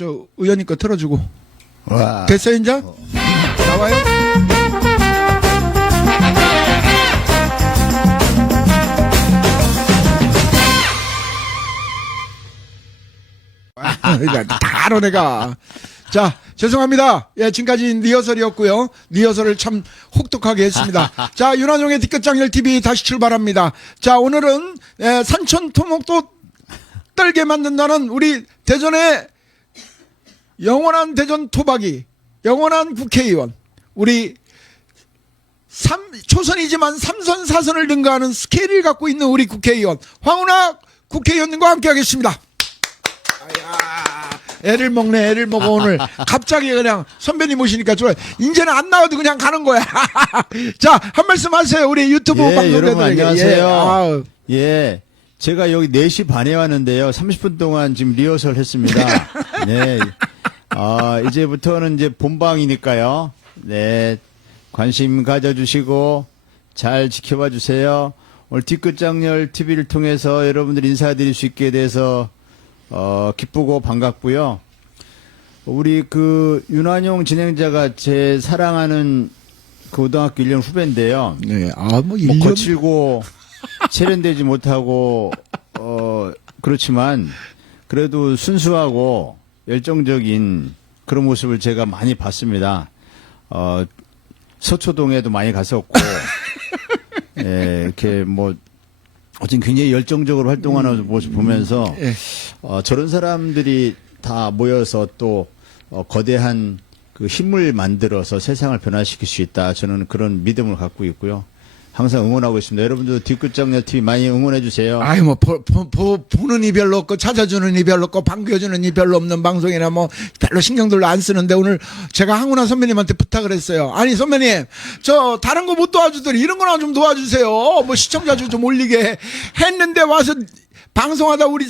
저 의원님 거 틀어주고. 와. 됐어요, 이제? 나와요? 다 알아, 내가. 자, 죄송합니다. 예, 지금까지 리허설이었고요. 리허설을 참 혹독하게 했습니다. 자, 윤한용의 뒤끝장렬 TV 다시 출발합니다. 자, 오늘은 산천 토목도 떨게 만든다는 우리 대전의 영원한 대전 토박이, 영원한 국회의원, 우리 초선이지만 3선 4선을 능가하는 스케일을 갖고 있는 우리 국회의원 황운하 국회의원님과 함께하겠습니다. 애를 먹네, 애를 먹어. 오늘 갑자기 그냥 선배님 오시니까 좋아요. 이제는 안 나와도 그냥 가는 거야. 자, 한 말씀 하세요, 우리 유튜브 방송자들에게. 여러분 안녕하세요. 예. 예, 제가 여기 4시 반에 왔는데요. 30분 동안 지금 리허설 했습니다. 네. 이제부터는 이제 본방이니까요. 네. 관심 가져주시고 잘 지켜봐 주세요. 오늘 뒤끝장렬 TV를 통해서 여러분들 인사드릴 수 있게 돼서 기쁘고 반갑고요. 우리 그 윤한용 진행자가 제 사랑하는 고등학교 1년 후배인데요. 네, 뭐 거칠고 세련되지 못하고 그렇지만 그래도 순수하고 열정적인 그런 모습을 제가 많이 봤습니다. 서초동에도 많이 갔었고, 예, 이렇게 뭐 어쨌든 굉장히 열정적으로 활동하는 모습 보면서 저런 사람들이 다 모여서 또 거대한 그 힘을 만들어서 세상을 변화시킬 수 있다. 저는 그런 믿음을 갖고 있고요. 항상 응원하고 있습니다. 여러분도 뒤끝장렬 TV 많이 응원해 주세요. 아이 뭐 보는 이 별로 없고 찾아주는 이 별로 없고 반겨주는 이 별로 없는 방송이나 뭐 별로 신경들로 안 쓰는데 오늘 제가 황운하 선배님한테 부탁을 했어요. 아니 선배님 저 다른 거 못 도와주더니 이런 거나 좀 도와주세요. 뭐 시청자 수 좀 올리게 했는데 와서 방송하다 우리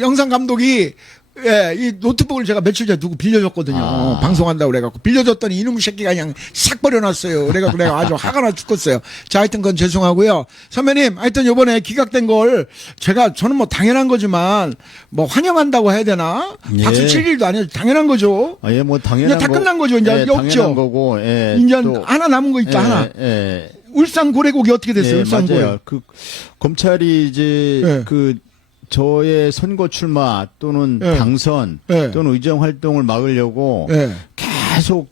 영상 감독이 예, 이 노트북을 제가 며칠 전에 누구 빌려줬거든요. 방송한다고 그래갖고. 빌려줬더니 이놈의 새끼가 그냥 싹 버려놨어요. 그래갖고 내가 아주 화가 나 죽겠어요. 자, 하여튼 그건 죄송하고요. 선배님, 하여튼 요번에 기각된 걸 저는 뭐 당연한 거지만 뭐 환영한다고 해야 되나? 예. 박수 칠 일도 아니에요. 당연한 거죠. 예, 뭐 당연한 이제 다 끝난 거죠. 이제 예, 없죠. 당연한 거고, 예. 이제 또, 하나 남은 거 있다, 하나. 예. 울산 고래고기 어떻게 됐어요? 예, 울산 고래. 맞아요. 그 검찰이 이제 예. 그 저의 선거 출마 또는 예. 당선 예. 또는 의정 활동을 막으려고 예. 계속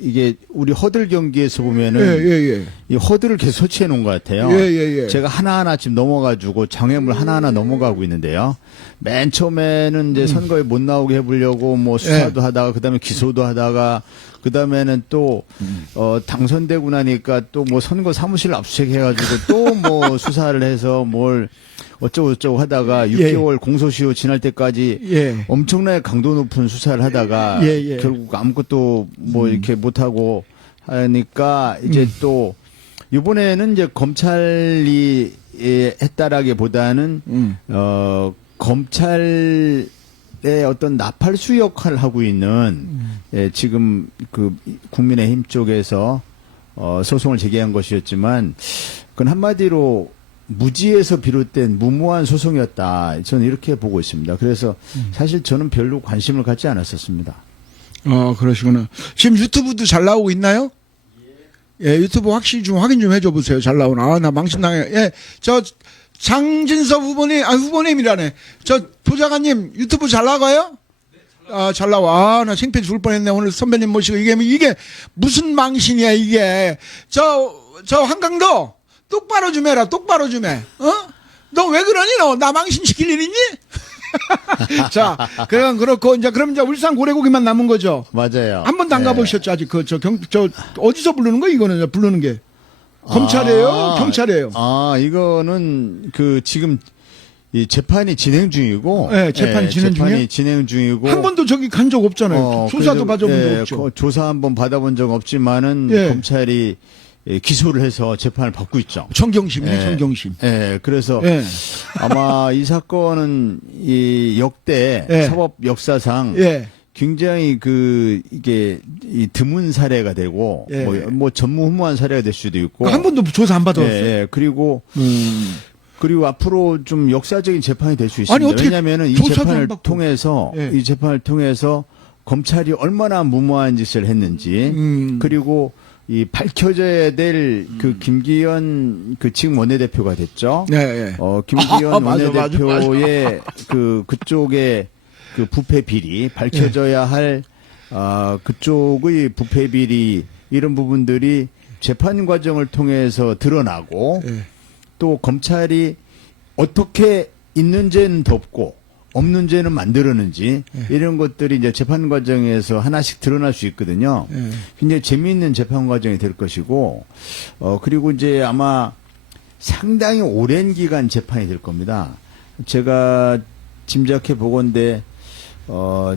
이게 우리 허들 경기에서 보면은 예. 이 허들을 계속 설치해 놓은 것 같아요. 예. 제가 하나하나 지금 넘어가지고 장애물 하나하나 넘어가고 있는데요. 맨 처음에는 이제 선거에 못 나오게 해보려고 뭐 수사도 하다가 그다음에 기소도 하다가 그다음에는 또 당선되고 나니까 또 뭐 선거 사무실 압수수색해가지고 또 뭐 수사를 해서 뭘 어쩌고 하다가 6개월 공소시효 지날 때까지 엄청나게 강도 높은 수사를 하다가 결국 아무것도 뭐 이렇게 못하고 하니까 이제 또 이번에는 이제 검찰이 했다라기보다는 검찰의 어떤 나팔수 역할을 하고 있는 지금 그 국민의힘 쪽에서 소송을 제기한 것이었지만 그건 한마디로 무지에서 비롯된 무모한 소송이었다. 저는 이렇게 보고 있습니다. 그래서 사실 저는 별로 관심을 갖지 않았었습니다. 그러시구나. 지금 유튜브도 잘 나오고 있나요? 예, 유튜브 확실히 좀 확인 좀 해줘 보세요. 잘 나오나. 나 망신당해. 예, 장진섭 후보님이라네. 도자가님 유튜브 잘 나가요? 잘 나와. 나 창피해 죽을 뻔했네. 오늘 선배님 모시고 이게 무슨 망신이야, 이게. 한강도 똑바로 좀 해라. 똑바로 좀 해. 너 왜 그러니, 너? 나 망신시킬 일 있니? 자, 그렇고, 그럼 이제 울산 고래고기만 남은 거죠? 맞아요. 한 번도 안 가보셨죠? 아직 어디서 부르는 거? 이거는 부르는 게. 검찰이에요? 경찰이에요? 이거는 지금 이 재판이 진행 중이고. 네, 재판이 진행 중이고. 한 번도 저기 간 적 없잖아요. 조사도 받아본 적 없죠. 조사 한번 받아본 적 없지만은 검찰이 기소를 해서 재판을 받고 있죠. 정경심이네, 정경심. 그래서 아마 이 사건은 이 역대 사법 역사상 굉장히 이게 드문 사례가 되고 뭐 전무후무한 사례가 될 수도 있고 한 번도 조사 안 받았어요. 그리고 그리고 앞으로 좀 역사적인 재판이 될 수 있습니다. 아니, 어떻게 왜냐하면 이 조사도 재판을 안 받고. 통해서 예. 이 재판을 통해서 검찰이 얼마나 무모한 짓을 했는지 그리고 이 밝혀져야 될 그 김기현 그 지금 원내대표가 됐죠. 네, 예. 김기현 맞아, 원내대표의 그쪽의 그 부패 비리 밝혀져야 할 그쪽의 부패 비리 이런 부분들이 재판 과정을 통해서 드러나고 예. 또 검찰이 어떻게 있는 죄는 덮고 없는 죄는 만들었는지 이런 것들이 이제 재판 과정에서 하나씩 드러날 수 있거든요. 예. 굉장히 재미있는 재판 과정이 될 것이고, 그리고 이제 아마 상당히 오랜 기간 재판이 될 겁니다. 제가 짐작해 보건데,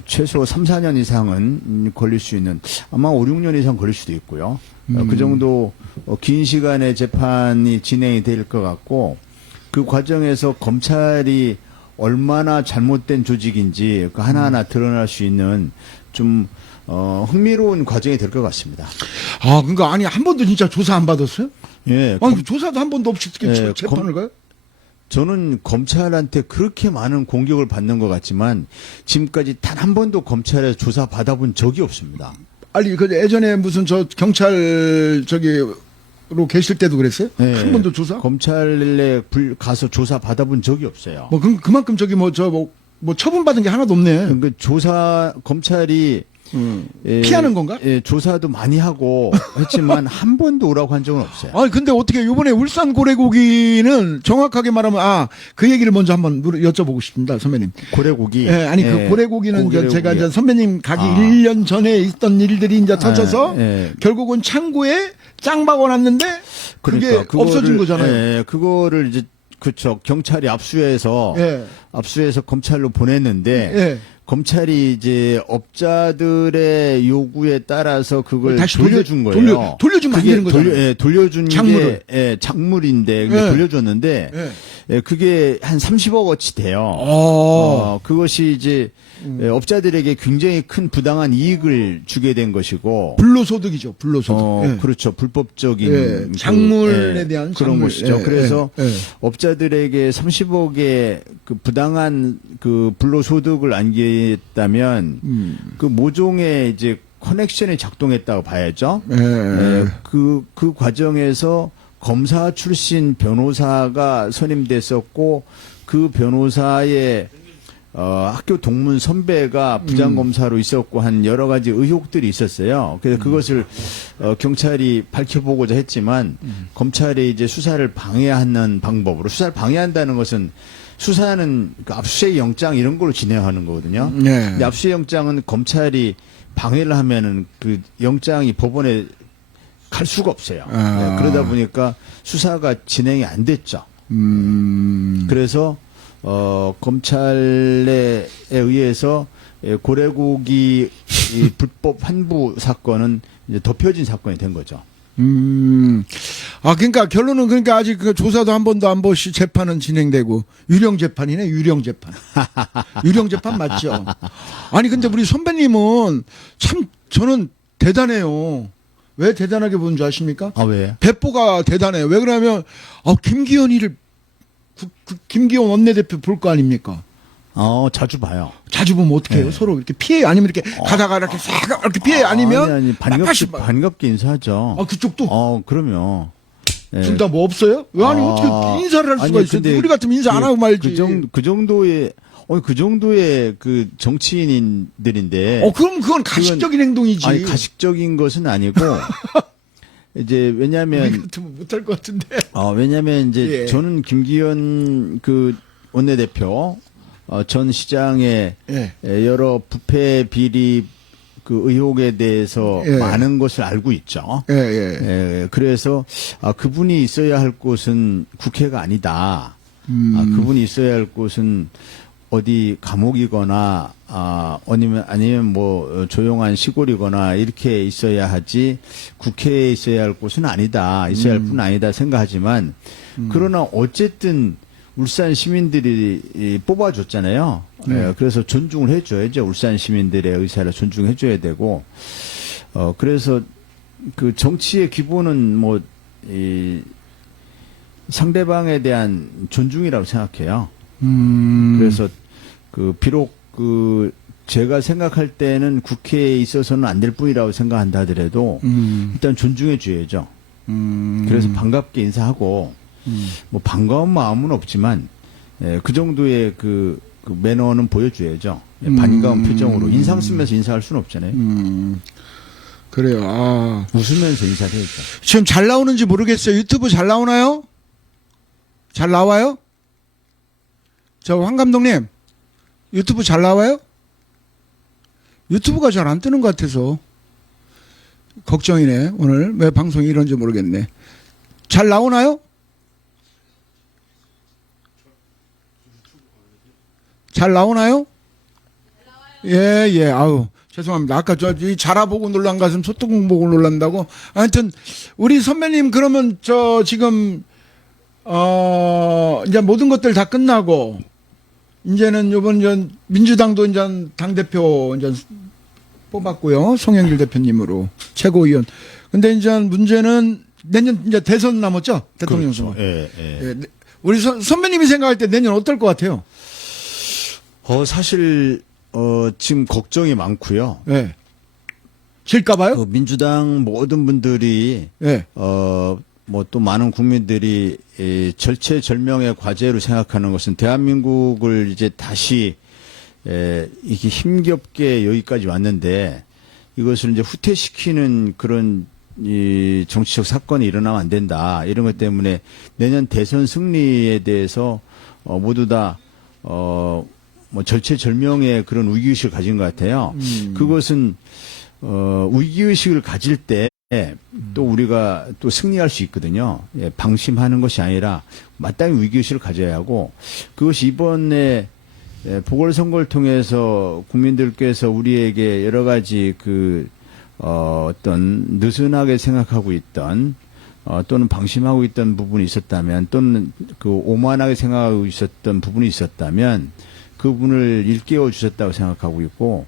최소 3, 4년 이상은 걸릴 수 있는, 아마 5, 6년 이상 걸릴 수도 있고요. 그 정도 긴 시간의 재판이 진행이 될 것 같고, 그 과정에서 검찰이 얼마나 잘못된 조직인지 그 하나하나 드러날 수 있는 좀 흥미로운 과정이 될 것 같습니다. 아, 그러니까 아니 한 번도 진짜 조사 안 받았어요? 예, 아니 조사도 한 번도 없이 어떻게 예, 재판을 가요? 저는 검찰한테 그렇게 많은 공격을 받는 것 같지만 지금까지 단 한 번도 검찰에서 조사 받아본 적이 없습니다. 아니 그 예전에 무슨 저 경찰 저기로 계실 때도 그랬어요? 예, 한 번도 조사? 검찰에 가서 조사 받아본 적이 없어요. 뭐 그만큼 저기 뭐 처분 받은 게 하나도 없네. 그 조사 검찰이 피하는 건가? 예, 조사도 많이 하고 했지만 한 번도 오라고 한 적은 없어요. 아니 근데 어떻게 이번에 울산 고래고기는 정확하게 말하면 그 얘기를 먼저 한번 여쭤보고 싶습니다, 선배님. 고래고기. 예, 아니 그 고래고기는 이제 제가 이제 선배님 가기 1년 전에 있던 일들이 이제 터져서 결국은 창고에 짱 박아놨는데 그게 그러니까 없어진 거잖아요. 예, 그거를 이제 그쵸 경찰이 압수해서 예. 검찰로 보냈는데 예. 검찰이 이제 업자들의 요구에 따라서 그걸 다시 돌려준 거예요. 돌려주면 안 되는 거잖아요. 돌려준 작물을. 게 작물인데 예. 돌려줬는데 예. 그게 한 30억어치 돼요. 그것이 이제 업자들에게 굉장히 큰 부당한 이익을 주게 된 것이고 불로소득이죠. 불로소득. 예. 그렇죠. 불법적인 예. 작물에 대한 그런 작물. 것이죠. 예. 그래서 예. 업자들에게 30억의 그 부당한 그 불로소득을 안겼다면 그 모종의 이제 커넥션이 작동했다고 봐야죠. 예. 그 과정에서 검사 출신 변호사가 선임됐었고 그 변호사의 학교 동문 선배가 부장검사로 있었고 한 여러 가지 의혹들이 있었어요. 그래서 그것을 경찰이 밝혀보고자 했지만 검찰이 이제 수사를 방해하는 방법으로 수사를 방해한다는 것은 수사는 그 압수수색 영장 이런 걸로 진행하는 거거든요. 네. 근데 압수수색 영장은 검찰이 방해를 하면은 그 영장이 법원에 갈 수가 없어요. 네, 그러다 보니까 수사가 진행이 안 됐죠. 그래서 검찰에 의해서 고래고기 이 불법 환부 사건은 이제 덮여진 사건이 된 거죠. 그러니까 결론은 그러니까 아직 그 조사도 한 번도 안 보시 재판은 진행되고 유령 재판이네, 유령 재판. 유령 재판 맞죠? 아니 근데 우리 선배님은 참 저는 대단해요. 왜 대단하게 보는 줄 아십니까? 아, 왜? 배포가 대단해요. 왜 그러냐면 김기현이를 김기현 원내대표 볼 거 아닙니까? 자주 봐요. 자주 보면 어떻게 해요? 서로 이렇게 피해 아니면 이렇게 가다가 이렇게 싹 이렇게 피해 아니면 아니, 반갑게 인사하죠. 그쪽도 그럼요. 둘 다 뭐 없어요? 왜 아니 어떻게 인사를 할 수가 있어요? 우리 같으면 인사 안 하고 말지. 그 정도의 그 정치인들인데. 그럼 그건 가식적인 행동이지. 아니 가식적인 것은 아니고 이제 왜냐하면 우리 같으면 못할 것 같은데. 왜냐하면 이제 예. 저는 김기현 그 원내대표 전 시장의 여러 부패 비리 그 의혹에 대해서 많은 것을 알고 있죠. 그래서 그분이 있어야 할 곳은 국회가 아니다. 그분이 있어야 할 곳은 어디 감옥이거나 아니면 뭐 조용한 시골이거나 이렇게 있어야 하지 국회에 있어야 할 곳은 아니다. 있어야 할 분은 아니다 생각하지만 그러나 어쨌든 울산 시민들이 뽑아줬잖아요. 그래서 존중을 해줘야죠. 울산 시민들의 의사를 존중해줘야 되고 그래서 그 정치의 기본은 상대방에 대한 존중이라고 생각해요. 음. 그래서 비록 제가 생각할 때는 국회에 있어서는 안 될 뿐이라고 생각한다 하더라도 일단 존중해 줘야죠. 그래서 반갑게 인사하고 뭐 반가운 마음은 없지만 그 정도의 그 매너는 보여줘야죠. 반가운 표정으로 인상 쓰면서 인사할 수는 없잖아요. 그래요. 아. 웃으면서 인사를 해야죠. 지금 잘 나오는지 모르겠어요. 유튜브 잘 나오나요? 잘 나와요? 저 황 감독님, 유튜브 잘 나와요? 유튜브가 잘 안 뜨는 것 같아서 걱정이네. 오늘 왜 방송이 이런지 모르겠네. 잘 나오나요? 잘 나오나요? 예, 예. 아우, 죄송합니다. 아까 이 자라보고 놀란 가슴 소뚜껑 보고 놀란다고. 하여튼 우리 선배님 그러면 지금 이제 모든 것들 다 끝나고 이제는 요번 민주당도 이제 당대표 이제 뽑았고요. 송영길 대표님으로 최고위원. 근데 이제 문제는 내년 이제 대선 남았죠? 대통령 그렇죠. 선거. 예, 예. 예. 우리 선배님이 생각할 때 내년 어떨 것 같아요? 사실 지금 걱정이 많고요. 예. 질까봐요? 민주당 모든 분들이 예. 뭐 또 많은 국민들이 절체절명의 과제로 생각하는 것은 대한민국을 이제 다시 이렇게 힘겹게 여기까지 왔는데 이것을 이제 후퇴시키는 그런 이 정치적 사건이 일어나면 안 된다. 이런 것 때문에 내년 대선 승리에 대해서 모두 다 뭐 절체절명의 그런 위기의식을 가진 것 같아요. 그것은 위기의식을 가질 때 또 우리가 또 승리할 수 있거든요. 예, 방심하는 것이 아니라 마땅히 위기의식을 가져야 하고 그것이 이번에 보궐선거를 통해서 국민들께서 우리에게 여러 가지 어떤 느슨하게 생각하고 있던 또는 방심하고 있던 부분이 있었다면 또는 오만하게 생각하고 있었던 부분이 있었다면 그 부분을 일깨워 주셨다고 생각하고 있고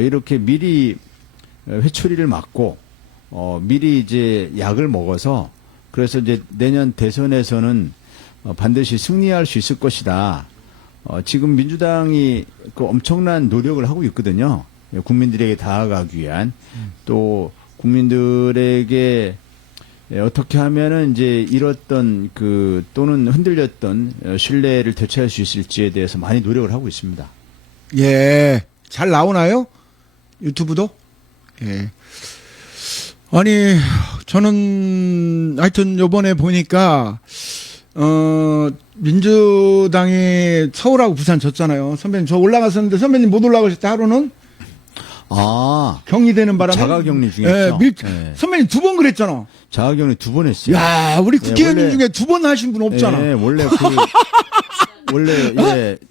이렇게 미리 회초리를 맞고 미리 이제 약을 먹어서 그래서 이제 내년 대선에서는 반드시 승리할 수 있을 것이다. 지금 민주당이 엄청난 노력을 하고 있거든요. 국민들에게 다가가기 위한 또 국민들에게 어떻게 하면은 이제 잃었던 또는 흔들렸던 신뢰를 되찾을 수 있을지에 대해서 많이 노력을 하고 있습니다. 예. 잘 나오나요? 유튜브도? 예. 아니, 저는 하여튼 요번에 보니까, 민주당이 서울하고 부산 졌잖아요. 선배님, 저 올라갔었는데 선배님 못 올라가실 때 하루는 격리되는 바람에. 자가격리 중에 예, 있죠. 선배님 2번 그랬잖아. 자가격리 2번 했어요. 야, 우리 국회의원님 원래- 중에 2번 하신 분 없잖아. 네, 원래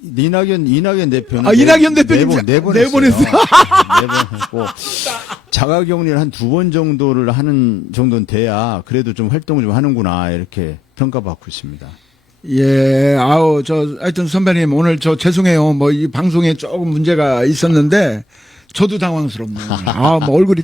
이낙연 대표는 이낙연 대표님 네 번 네 번 했어요. 했어요. 4번 했고 자가격리를 한 2번 정도를 하는 정도는 돼야 그래도 좀 활동을 좀 하는구나 이렇게 평가받고 있습니다. 예, 아우, 하여튼 선배님, 오늘 죄송해요. 뭐, 이 방송에 조금 문제가 있었는데, 저도 당황스럽네요. 뭐, 얼굴이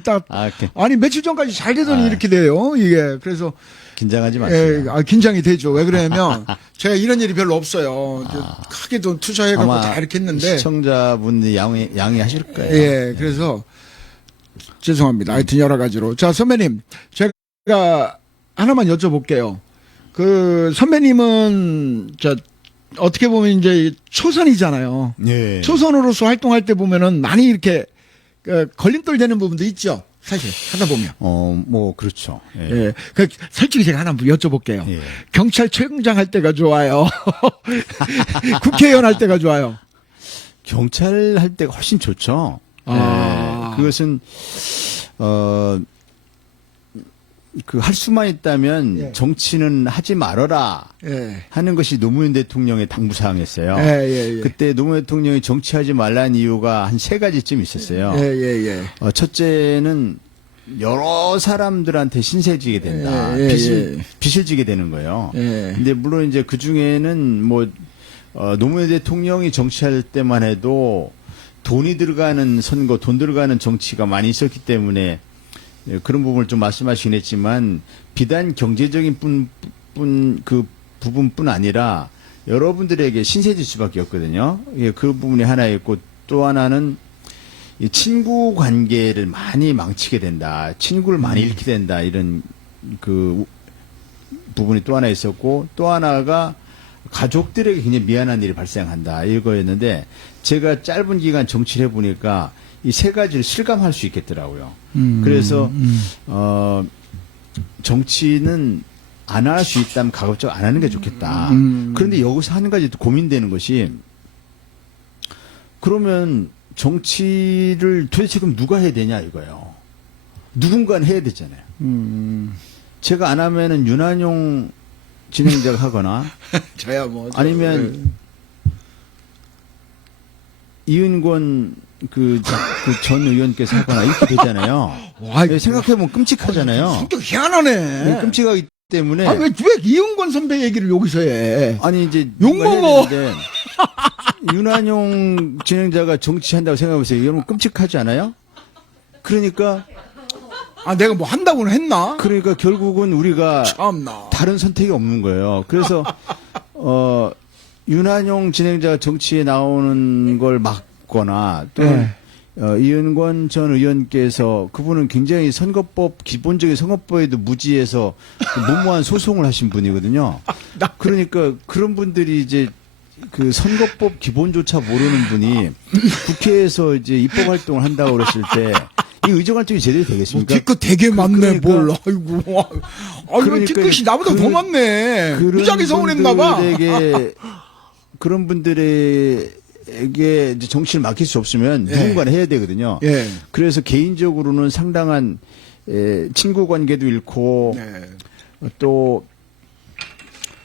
아니, 며칠 전까지 잘 되더니 이렇게 돼요, 이게. 그래서. 긴장하지 마세요. 예, 긴장이 되죠. 왜 그러냐면, 제가 이런 일이 별로 없어요. 크게 돈 투자해갖고 아마 다 이렇게 했는데. 시청자분들이 양해하실 거예요. 예, 그래서, 죄송합니다. 하여튼 여러 가지로. 자, 선배님, 제가 하나만 여쭤볼게요. 선배님은, 어떻게 보면 이제 초선이잖아요. 예. 초선으로서 활동할 때 보면은 많이 이렇게, 걸림돌 되는 부분도 있죠. 사실, 하다 보면. 뭐, 그렇죠. 예. 예. 솔직히 제가 하나 여쭤볼게요. 예. 경찰청장 할 때가 좋아요. 국회의원 할 때가 좋아요. 경찰 할 때가 훨씬 좋죠. 아. 예. 그것은, 할 수만 있다면 예. 정치는 하지 말아라 예. 하는 것이 노무현 대통령의 당부사항이었어요. 예. 그때 노무현 대통령이 정치하지 말라는 이유가 한 3가지쯤 있었어요. 예. 첫째는 여러 사람들한테 신세지게 된다. 빚을 지게 되는 거예요. 예. 근데 물론 이제 그 중에는 노무현 대통령이 정치할 때만 해도 돈이 들어가는 선거, 돈 들어가는 정치가 많이 있었기 때문에 그런 부분을 좀 말씀하시긴 했지만 비단 경제적인 부분뿐 아니라 여러분들에게 신세질 수밖에 없거든요. 예, 그 부분이 하나 있고 또 하나는 이 친구 관계를 많이 망치게 된다. 친구를 많이 잃게 된다. 이런 그 부분이 또 하나 있었고 또 하나가 가족들에게 굉장히 미안한 일이 발생한다. 이거였는데 제가 짧은 기간 정치를 해보니까 이 세 가지를 실감할 수 있겠더라고요. 그래서 정치는 안 할 수 있다면 가급적 안 하는 게 좋겠다. 그런데 여기서 한 가지 또 고민되는 것이 그러면 정치를 도대체 그럼 누가 해야 되냐 이거예요. 누군가는 해야 되잖아요. 제가 안 하면은 윤한용 진행자가 하거나 저야 뭐 아니면 이은권 그 전 의원께서 하거나 이렇게 되잖아요. 와, 생각해보면 끔찍하잖아요. 성격 희한하네. 끔찍하기 때문에 왜 이은권 선배 얘기를 여기서 해? 아니 이제 욕먹어. 윤한용 진행자가 정치한다고 생각해보세요. 여러분 끔찍하지 않아요? 그러니까 내가 뭐 한다고는 했나? 그러니까 결국은 우리가 참나. 다른 선택이 없는 거예요. 그래서 윤한용 진행자가 정치에 나오는 걸 막거나 또 네. 이은권 전 의원께서 그분은 굉장히 선거법 기본적인 선거법에도 무지해서 무모한 소송을 하신 분이거든요. 그러니까 그런 분들이 이제 그 선거법 기본조차 모르는 분이 국회에서 이제 입법 활동을 한다고 그랬을 때 이 의정 활동이 제대로 되겠습니까? 뒤끝 되게 많네, 그러니까- 뭘. 아이고. 그러니까 뒤끝이 나보다 더 많네. 그런 무지하게 서운했나봐. 그런 분들에게 이제 정치를 맡길 수 없으면 예. 누군가는 해야 되거든요. 예. 그래서 개인적으로는 상당한 친구 관계도 잃고 네. 또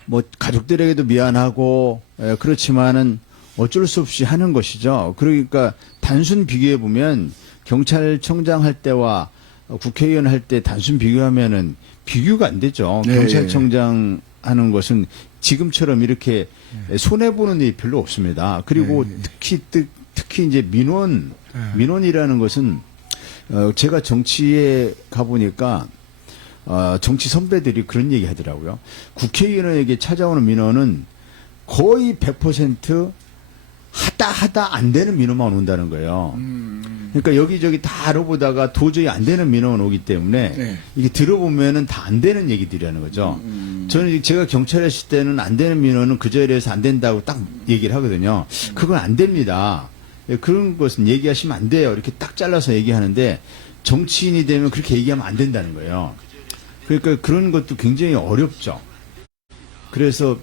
뭐 가족들에게도 미안하고 그렇지만은 어쩔 수 없이 하는 것이죠. 그러니까 단순 비교해 보면 경찰청장 할 때와 국회의원 할 때 단순 비교하면은 비교가 안 되죠. 네. 경찰청장 하는 것은 지금처럼 이렇게 손해 보는 일이 별로 없습니다. 그리고 특히 이제 민원이라는 것은 제가 정치에 가 보니까 정치 선배들이 그런 얘기 하더라고요. 국회의원에게 찾아오는 민원은 거의 100% 하다 안 되는 민원만 온다는 거예요. 그러니까 여기저기 다 알아보다가 도저히 안 되는 민원 오기 때문에 네. 이게 들어보면은 다 안 되는 얘기들이라는 거죠. 저는 제가 경찰에 있을 때는 안 되는 민원은 그 자리에서 안 된다고 딱 얘기를 하거든요. 그건 안 됩니다. 그런 것은 얘기하시면 안 돼요. 이렇게 딱 잘라서 얘기하는데 정치인이 되면 그렇게 얘기하면 안 된다는 거예요. 그러니까 그런 것도 굉장히 어렵죠. 그래서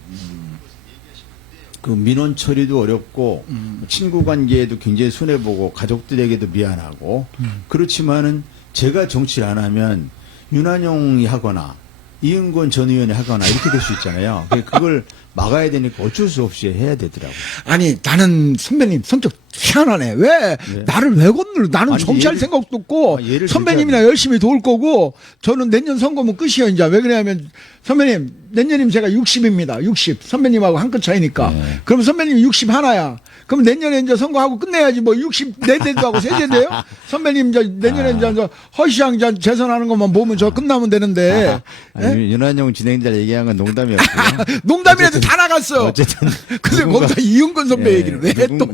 그 민원 처리도 어렵고 친구 관계에도 굉장히 손해보고 가족들에게도 미안하고 그렇지만은 제가 정치를 안 하면 윤한용이 하거나 이은권 전 의원이 하거나 이렇게 될 수 있잖아요. 그걸 막아야 되니까 어쩔 수 없이 해야 되더라고요. 아니, 나는 선배님 성격 희한하네. 왜? 네. 나를 왜 건드려? 나는 아니, 정치할 예를- 생각도 없고, 예를 선배님이나 열심히 도울 거고, 저는 내년 선거면 끝이에요, 이제. 왜 그러냐면, 선배님, 내년이면 제가 60입니다. 60. 선배님하고 한 끗 차이니까. 네. 그럼 선배님이 60 하나야. 그럼 내년에 이제 선거하고 끝내야지. 뭐 64대도 하고 세대돼요? 선배님 이제 내년에 이제 허시장 이제 재선하는 것만 보면 저 끝나면 되는데. 예? 아니, 윤한용 진행자 얘기한 건 농담이었고요. 농담이라도 다 나갔어. 어쨌든 근데 누군가- 거기다 이은권 선배 예, 얘기를 왜 또.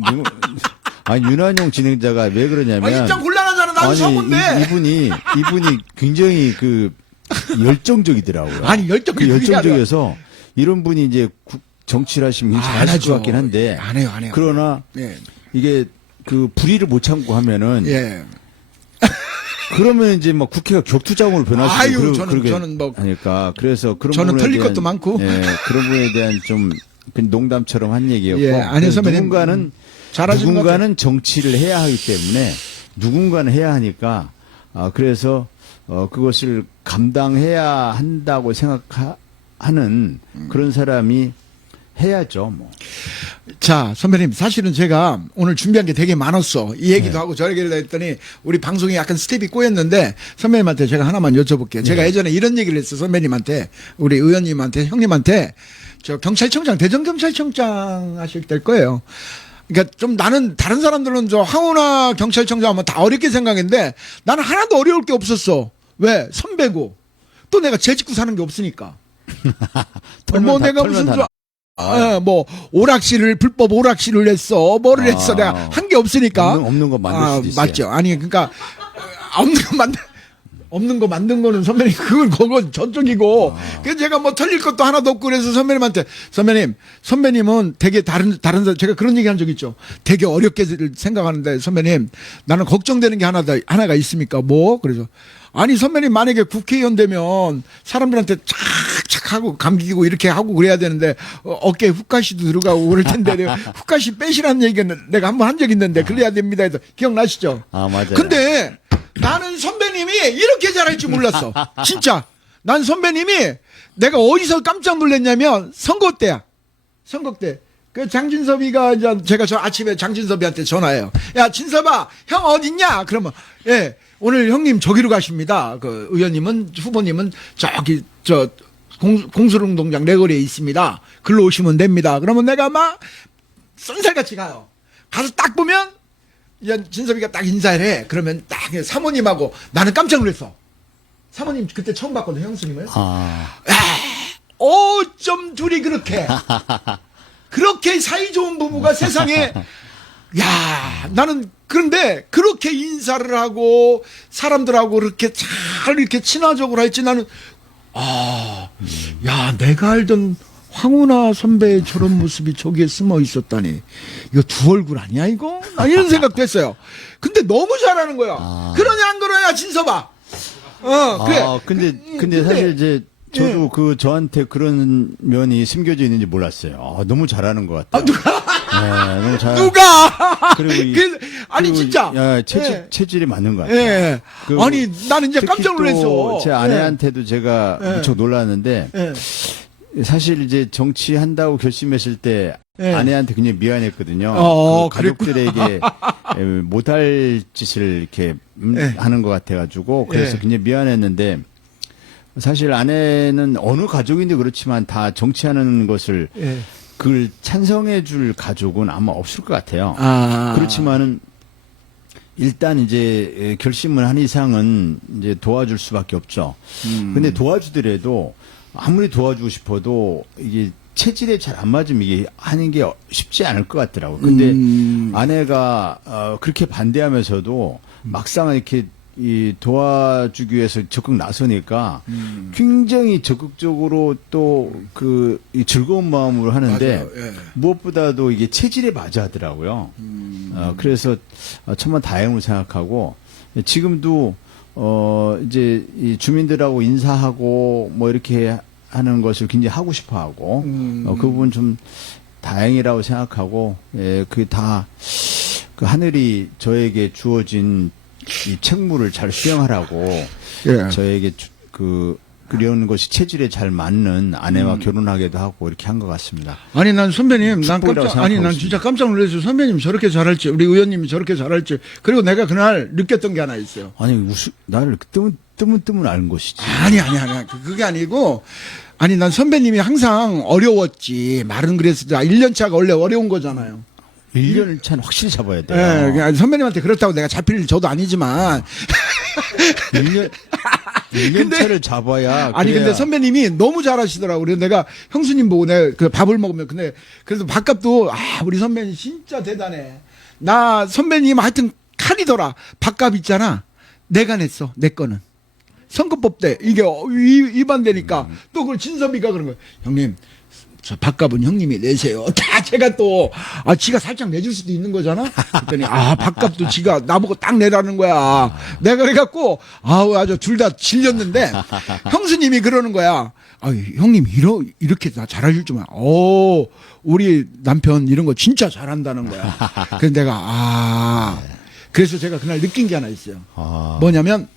아니 윤한용 진행자가 왜 그러냐면 입장 곤란하잖아. 나도 선거인데. 이분이 굉장히 그 열정적이더라고요. 아니, 열정적이 그 그게 열정적이어서 이런 분이 이제 정치를 하시면 굉장히 안 잘하실 하죠. 것 같긴 한데 안 해요, 안 해요. 그러나 예. 이게 그 불의를 못 참고 하면은 예. 그러면 이제 막 국회가 격투장으로 변할 수도 아유, 있고 저는 뭐- 하니까 그래서 그런 저는 부분에 틀릴 대한- 것도 많고. 예, 그런 부분에 대한 좀 농담처럼 한 얘기였고 예, 안에 선배님 잘하시는 것 누군가는 정치를 해야 하기 때문에 누군가는 해야 하니까 그래서 그것을 감당해야 한다고 생각하는 그런 사람이 해야죠. 뭐. 자, 선배님, 사실은 제가 오늘 준비한 게 되게 많았어. 이 얘기도 네. 하고 저 얘기를 했더니 우리 방송이 약간 스텝이 꼬였는데 선배님한테 제가 하나만 여쭤볼게요. 제가 네. 예전에 이런 얘기를 했어. 선배님한테, 우리 의원님한테, 형님한테 저 경찰청장, 대전경찰청장 하실 때일 거예요. 그러니까 좀 나는 다른 사람들은 저 황운하 경찰청장 하면 다 어렵게 생각했는데 나는 하나도 어려울 게 없었어. 왜? 선배고. 또 내가 제 직구 사는 게 없으니까. 뭐 내가 무슨 뭐 오락실을 불법 오락실을 했어, 뭐를 했어, 내가 한 게 없으니까 없는 거 만들 수도 있어요. 맞죠. 아니 그러니까 없는 거 만든 거는 선배님 그건 저쪽이고. 그래서 제가 뭐 털릴 것도 하나도 없고 그래서 선배님한테 선배님은 되게 다른 제가 그런 얘기 한 적 있죠. 되게 어렵게 생각하는데 선배님 나는 걱정되는 게 하나가 있습니까? 뭐? 그래서 아니 선배님 만약에 국회의원 되면 사람들한테 착착 하고 감기고 이렇게 하고 그래야 되는데 어깨에 훅가시도 들어가고 그럴 텐데 내가 훅가시 빼시라는 얘기는 내가 한번 한 적 있는데 그래야 됩니다 해서 기억나시죠? 아, 맞아요. 근데 나는 선배님이 이렇게 잘할 줄 몰랐어. 진짜. 난 선배님이 내가 어디서 깜짝 놀랐냐면 선거 때야. 선거 때. 그 장진섭이가 이제 제가 저 아침에 장진섭이한테 전화해요. 야, 진섭아, 형 어딨냐? 그러면 예, 오늘 형님 저기로 가십니다. 그 의원님은 후보님은 저기 공수릉동장 내거리에 있습니다. 글로 오시면 됩니다. 그러면 내가 막 쏜살같이 가요. 가서 딱 보면 이제 진섭이가 딱 인사를 해. 그러면 딱 사모님하고 나는 깜짝 놀랐어. 사모님 그때 처음 봤거든, 형수님을. 어쩜 둘이 그렇게 사이 좋은 부부가 세상에. 야, 나는 그런데 그렇게 인사를 하고 사람들하고 이렇게 잘 이렇게 친화적으로 할지 나는 야, 내가 알던 황운하 선배의 저런 모습이 저기에 숨어 있었다니. 이거 두 얼굴 아니야, 이거? 나 이런 생각도 했어요. 근데 너무 잘하는 거야. 그러냐, 안 그러냐, 진섭아. 그래. 근데 사실 이제 저도 저한테 그런 면이 숨겨져 있는지 몰랐어요. 너무 잘하는 것 같아요. 네, 너무 잘. 누가? 그리고 아니, 진짜. 체질이 맞는 것 같아요. 예. 아니, 나는 이제 깜짝 놀랐어. 제 아내한테도 제가 무척 놀랐는데, 사실 이제 정치한다고 결심했을 때 아내한테 굉장히 미안했거든요. 가족들에게 못할 짓을 이렇게 하는 것 같아가지고 그래서 굉장히 미안했는데 사실 아내는 어느 가족인데 그렇지만 다 정치하는 것을 그걸 찬성해줄 가족은 아마 없을 것 같아요. 그렇지만은 일단 이제 결심을 한 이상은 이제 도와줄 수밖에 없죠. 근데 도와주더라도 아무리 도와주고 싶어도 이게 체질에 잘 안 맞으면 이게 하는 게 쉽지 않을 것 같더라고요. 근데 아내가 그렇게 반대하면서도 막상 이렇게 도와주기 위해서 적극 나서니까 굉장히 적극적으로 또 즐거운 마음으로 하는데 무엇보다도 이게 체질에 맞아 하더라고요. 그래서 천만 다행으로 생각하고 지금도 이제 이 주민들하고 인사하고 뭐 이렇게 하는 것을 굉장히 하고 싶어 하고, 그 부분 좀 다행이라고 생각하고, 그게 다 그 하늘이 저에게 주어진 이 책무를 잘 수행하라고, 저에게 그런 것이 체질에 잘 맞는 아내와 결혼하기도 하고 이렇게 한 것 같습니다. 아니, 난 선배님, 난 진짜 깜짝 놀랐어요. 선배님 저렇게 잘할지, 우리 의원님이 저렇게 잘할지. 그리고 내가 그날 느꼈던 게 하나 있어요. 아니, 나를 뜨문뜨문 아는 것이지. 아니. 그게 아니고, 아니, 난 선배님이 항상 어려웠지. 말은 그래서 1년차가 원래 어려운 거잖아요. 1년 차는 확실히 잡아야 돼요. 네, 선배님한테 그렇다고 내가 잡힐 일 저도 아니지만. 1년 차를 잡아야. 아니, 근데 선배님이 너무 잘하시더라고. 그래서 내가 형수님 보고 내가 그 밥을 먹으면, 근데 그래서 밥값도, 우리 선배님 진짜 대단해. 나 선배님 하여튼 칼이더라. 밥값 있잖아. 내가 냈어, 내 거는. 선거법 때 이게 위반되니까 또 그걸 진섭이가 그런 거예요. 형님, 저 밥값은 형님이 내세요. 다 제가 또 지가 살짝 내줄 수도 있는 거잖아. 그랬더니 밥값도 지가 나보고 딱 내라는 거야. 내가 그래갖고 아주 둘 다 질렸는데 형수님이 그러는 거야. 형님 이렇게 나 잘해줄 줄만. 우리 남편 이런 거 진짜 잘한다는 거야. 그래서 내가 그래서 제가 그날 느낀 게 하나 있어요. 뭐냐면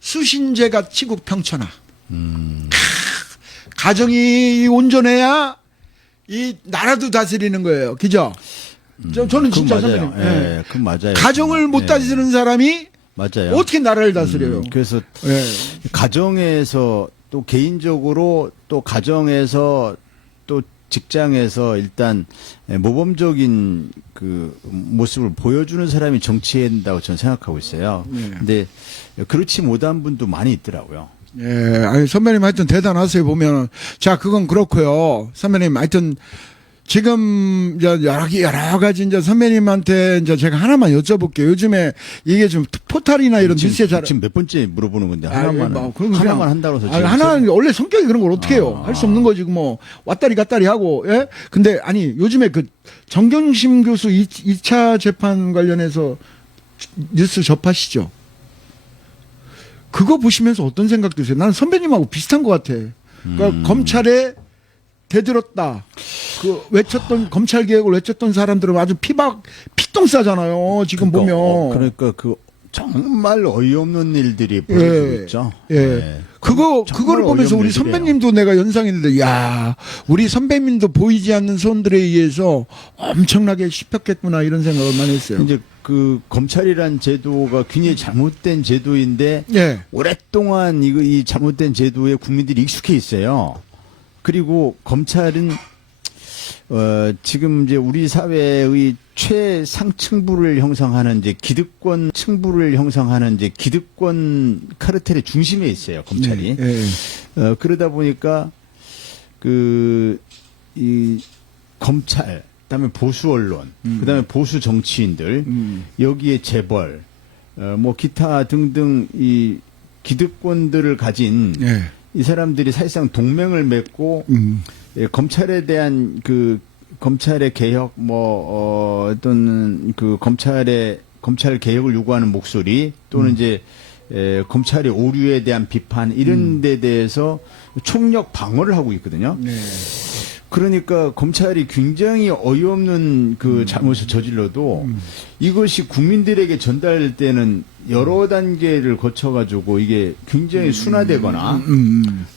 수신제가 치국 평천하. 가정이 온전해야 이 나라도 다스리는 거예요. 그죠? 저는 진짜 맞아요. 예, 그건 맞아요. 가정을 못 다스리는 사람이 맞아요. 어떻게 나라를 다스려요? 그래서 가정에서 또 개인적으로 또 가정에서 또 직장에서 일단 모범적인 그 모습을 보여주는 사람이 정치해야 된다고 저는 생각하고 있어요. 근데 그렇지 못한 분도 많이 있더라고요. 예, 아니, 선배님 하여튼 대단하세요, 보면. 자, 그건 그렇고요. 선배님 하여튼 지금 이제 여러 가지 이제 선배님한테 이제 제가 하나만 여쭤볼게요. 요즘에 이게 좀 포탈이나 이런 뉴스에 잘. 지금 몇 번째 물어보는 건데 하나만 뭐, 그럼 하나만 그냥- 한다고 해서 아니, 하나는 원래 성격이 그런 걸 어떻게 해요? 할 수 없는 거지, 뭐. 왔다리 갔다리 하고, 예? 근데 아니, 요즘에 그 정경심 교수 2차 재판 관련해서 뉴스 접하시죠? 그거 보시면서 어떤 생각 드세요? 나는 선배님하고 비슷한 것 같아. 그러니까 검찰에 대들었다. 그 외쳤던 검찰 개혁을 외쳤던 사람들은 아주 피똥 싸잖아요. 지금 그러니까, 보면. 그러니까 그 정말 어이없는 일들이 벌어지고 있죠. 예. 네. 그거를 정말 보면서 어이없는 우리 일이에요. 선배님도 내가 연상했는데, 야, 우리 선배님도 보이지 않는 손들에 의해서 엄청나게 씹혔겠구나 이런 생각을 많이 했어요. 이제 그 검찰이란 제도가 굉장히 잘못된 제도인데 예. 오랫동안 이 잘못된 제도에 국민들이 익숙해 있어요. 그리고 검찰은 지금 이제 우리 사회의 최상층부를 형성하는 이제 기득권 층부를 형성하는 이제 기득권 카르텔의 중심에 있어요, 검찰이. 예. 그러다 보니까 이 검찰, 그다음에 보수 언론, 그다음에 보수 정치인들, 여기에 재벌, 뭐 기타 등등 이 기득권들을 가진 예. 이 사람들이 사실상 동맹을 맺고 예, 검찰에 대한 그 검찰의 개혁 또는 그 검찰 개혁을 요구하는 목소리 또는 이제 검찰의 오류에 대한 비판 이런 데 대해서 총력 방어를 하고 있거든요. 네. 그러니까 검찰이 굉장히 어이없는 그 잘못을 저질러도 이것이 국민들에게 전달될 때는 여러 단계를 거쳐가지고 이게 굉장히 순화되거나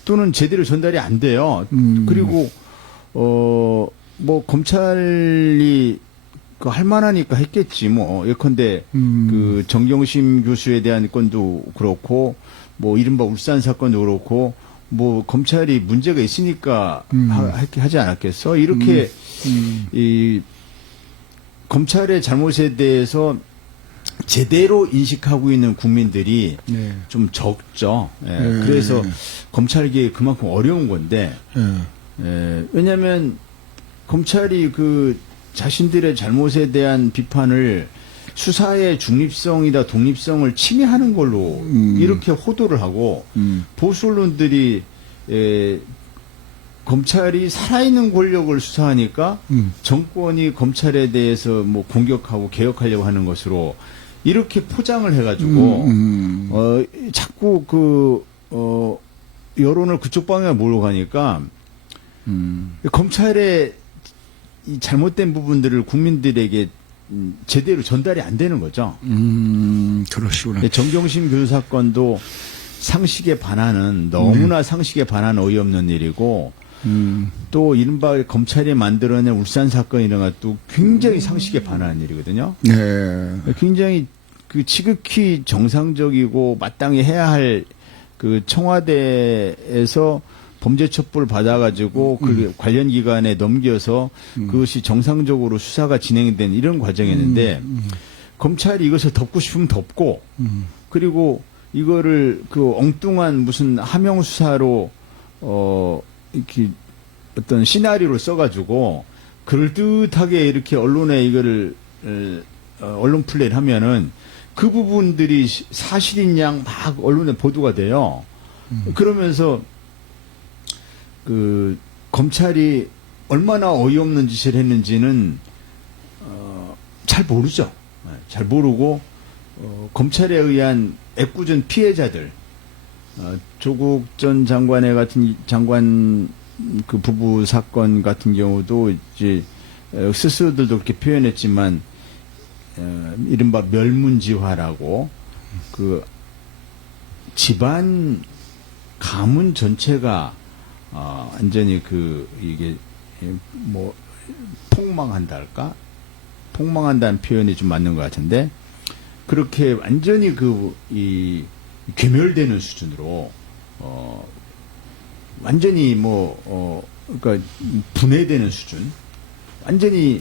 또는 제대로 전달이 안 돼요. 그리고 뭐 검찰이 그 할 만하니까 했겠지 뭐 예컨대 그 정경심 교수에 대한 건도 그렇고 뭐 이른바 울산 사건도 그렇고 뭐 검찰이 문제가 있으니까 하지 않았겠어? 이렇게 이 검찰의 잘못에 대해서 제대로 인식하고 있는 국민들이 네. 좀 적죠. 예, 그래서 검찰 개혁이 그만큼 어려운 건데 왜냐하면 검찰이 그 자신들의 잘못에 대한 비판을 수사의 중립성이다 독립성을 침해하는 걸로 이렇게 호도를 하고 보수 언론들이 검찰이 살아있는 권력을 수사하니까 정권이 검찰에 대해서 뭐 공격하고 개혁하려고 하는 것으로 이렇게 포장을 해가지고 자꾸 여론을 그쪽 방향에 몰고 가니까 검찰의 이 잘못된 부분들을 국민들에게 제대로 전달이 안 되는 거죠. 그러시구나. 정경심 교수 사건도 상식에 반하는 너무나 상식에 반하는 어이없는 일이고 또 이른바 검찰이 만들어낸 울산 사건 이런 것도 굉장히 상식에 반하는 일이거든요. 네. 굉장히 그 지극히 정상적이고 마땅히 해야 할 그 청와대에서 범죄 첩보를 받아가지고 그 관련 기관에 넘겨서 그것이 정상적으로 수사가 진행된 이런 과정이었는데 검찰이 이것을 덮고 싶으면 덮고 그리고 이거를 그 엉뚱한 무슨 함영 수사로 이렇게 어떤 시나리오를 써가지고 그럴듯하게 이렇게 언론에 이거를 언론 플레이를 하면은 그 부분들이 사실인 양 막 언론에 보도가 돼요. 그러면서 그 검찰이 얼마나 어이없는 짓을 했는지는 잘 모르죠. 잘 모르고 검찰에 의한 애꿎은 피해자들 조국 전 장관의 같은 장관 그 부부 사건 같은 경우도 이제 스스로들도 그렇게 표현했지만 이른바 멸문지화라고 그 집안 가문 전체가 완전히 이게 뭐 폭망한다 할까? 폭망한다는 표현이 좀 맞는 것 같은데 그렇게 완전히 이 괴멸되는 수준으로 완전히 그러니까 분해되는 수준, 완전히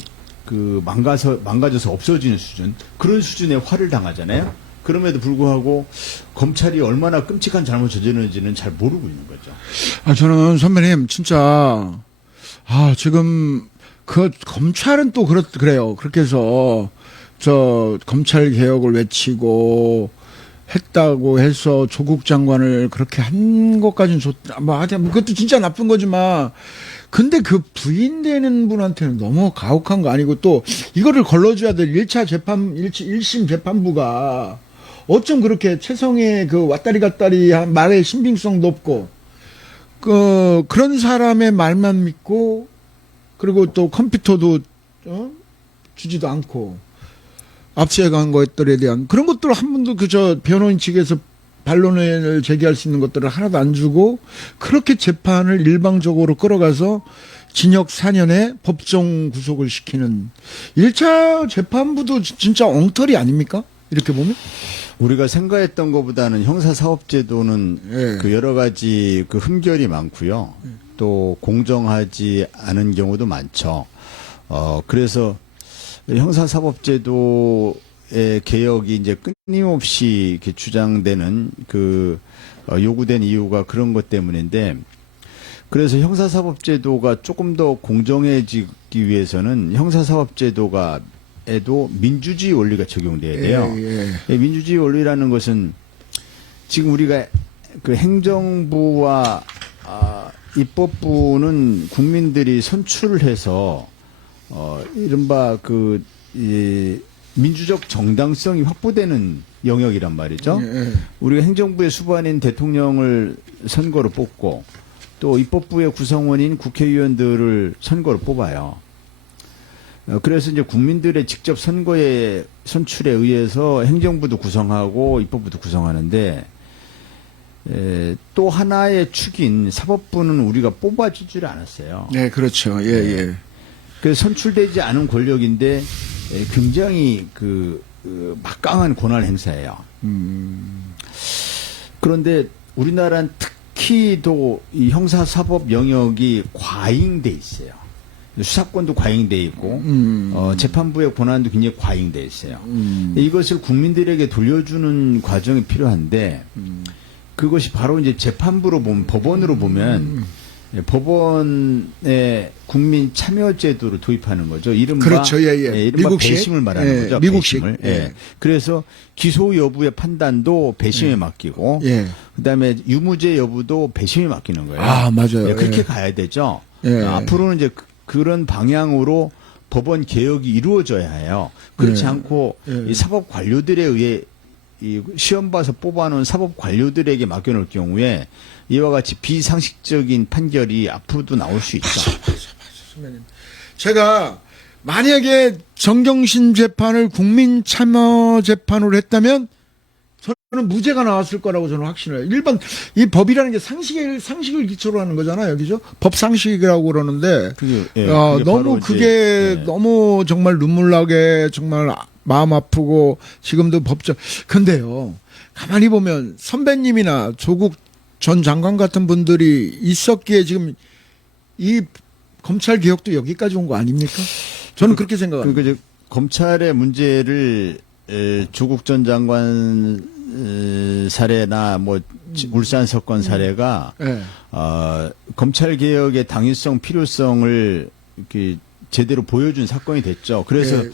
망가져서 없어지는 수준 그런 수준의 화를 당하잖아요. 그럼에도 불구하고 검찰이 얼마나 끔찍한 잘못 저지르는지는 잘 모르고 있는 거죠. 저는 선배님, 진짜, 지금, 검찰은 또 그래요. 그렇게 해서, 검찰 개혁을 외치고, 했다고 해서 조국 장관을 그렇게 한 것까지는 하여튼 그것도 진짜 나쁜 거지만, 근데 그 부인되는 분한테는 너무 가혹한 거 아니고 또 이거를 걸러줘야 될 1심 재판부가 어쩜 그렇게 최성의 그 왔다리 갔다리 한 말의 신빙성도 없고, 그런 사람의 말만 믿고, 그리고 또 컴퓨터도, 주지도 않고, 압수해간 것들에 대한 그런 것들 한 번도 변호인 측에서 반론을 제기할 수 있는 것들을 하나도 안 주고 그렇게 재판을 일방적으로 끌어가서 징역 4년에 법정 구속을 시키는 1차 재판부도 진짜 엉터리 아닙니까? 이렇게 보면? 우리가 생각했던 것보다는 형사사법제도는 예. 그 여러 가지 그 흠결이 많고요. 또 공정하지 않은 경우도 많죠. 그래서 형사사법제도의 개혁이 이제 끊임없이 이렇게 주장되는 요구된 이유가 그런 것 때문인데, 그래서 형사사법제도가 조금 더 공정해지기 위해서는 형사사법제도가에도 민주주의 원리가 적용돼야 돼요. 민주주의 원리라는 것은 지금 우리가 그 행정부와 입법부는 국민들이 선출을 해서 이른바 민주적 정당성이 확보되는 영역이란 말이죠. 우리가 행정부의 수반인 대통령을 선거로 뽑고 또 입법부의 구성원인 국회의원들을 선거로 뽑아요. 그래서 이제 국민들의 직접 선거의 선출에 의해서 행정부도 구성하고 입법부도 구성하는데, 또 하나의 축인 사법부는 우리가 뽑아주질 않았어요. 네, 그렇죠. 예. 그 선출되지 않은 권력인데 굉장히 막강한 권한 행사예요. 그런데 우리나라는 특히도 이 형사사법 영역이 과잉돼 있어요. 수사권도 과잉돼 있고 재판부의 권한도 굉장히 과잉돼 있어요. 이것을 국민들에게 돌려주는 과정이 필요한데, 그것이 바로 이제 재판부로 보면, 법원으로 보면 법원의 국민 참여 제도를 도입하는 거죠. 이른바, 그렇죠. 이른바 미국식? 배심을 말하는 거죠. 미국식. 배심을. 그래서 기소 여부의 판단도 배심에 맡기고, 그다음에 유무죄 여부도 배심에 맡기는 거예요. 맞아요. 그렇게 가야 되죠. 앞으로는 이제 그런 방향으로 법원 개혁이 이루어져야 해요. 그렇지 않고 이 사법 관료들에 의해 이 시험 봐서 뽑아놓은 사법 관료들에게 맡겨놓을 경우에 이와 같이 비상식적인 판결이 앞으로도 나올 수 있죠. 맞아. 제가 만약에 정경심 재판을 국민 참여 재판으로 했다면 저는 무죄가 나왔을 거라고 저는 확신해요. 일반 이 법이라는 게 상식을 기초로 하는 거잖아요, 그죠? 법 상식이라고 그러는데 그게 너무 그게 너무 정말 눈물 나게 정말 마음 아프고 지금도 법적. 근데요, 가만히 보면 선배님이나 조국 전 장관 같은 분들이 있었기에 지금 이 검찰 개혁도 여기까지 온 거 아닙니까? 저는 그렇게 생각합니다. 그러니까 검찰의 문제를 조국 전 장관 사례나 울산 사건 사례가 검찰 개혁의 당위성, 필요성을 이렇게 제대로 보여준 사건이 됐죠. 그래서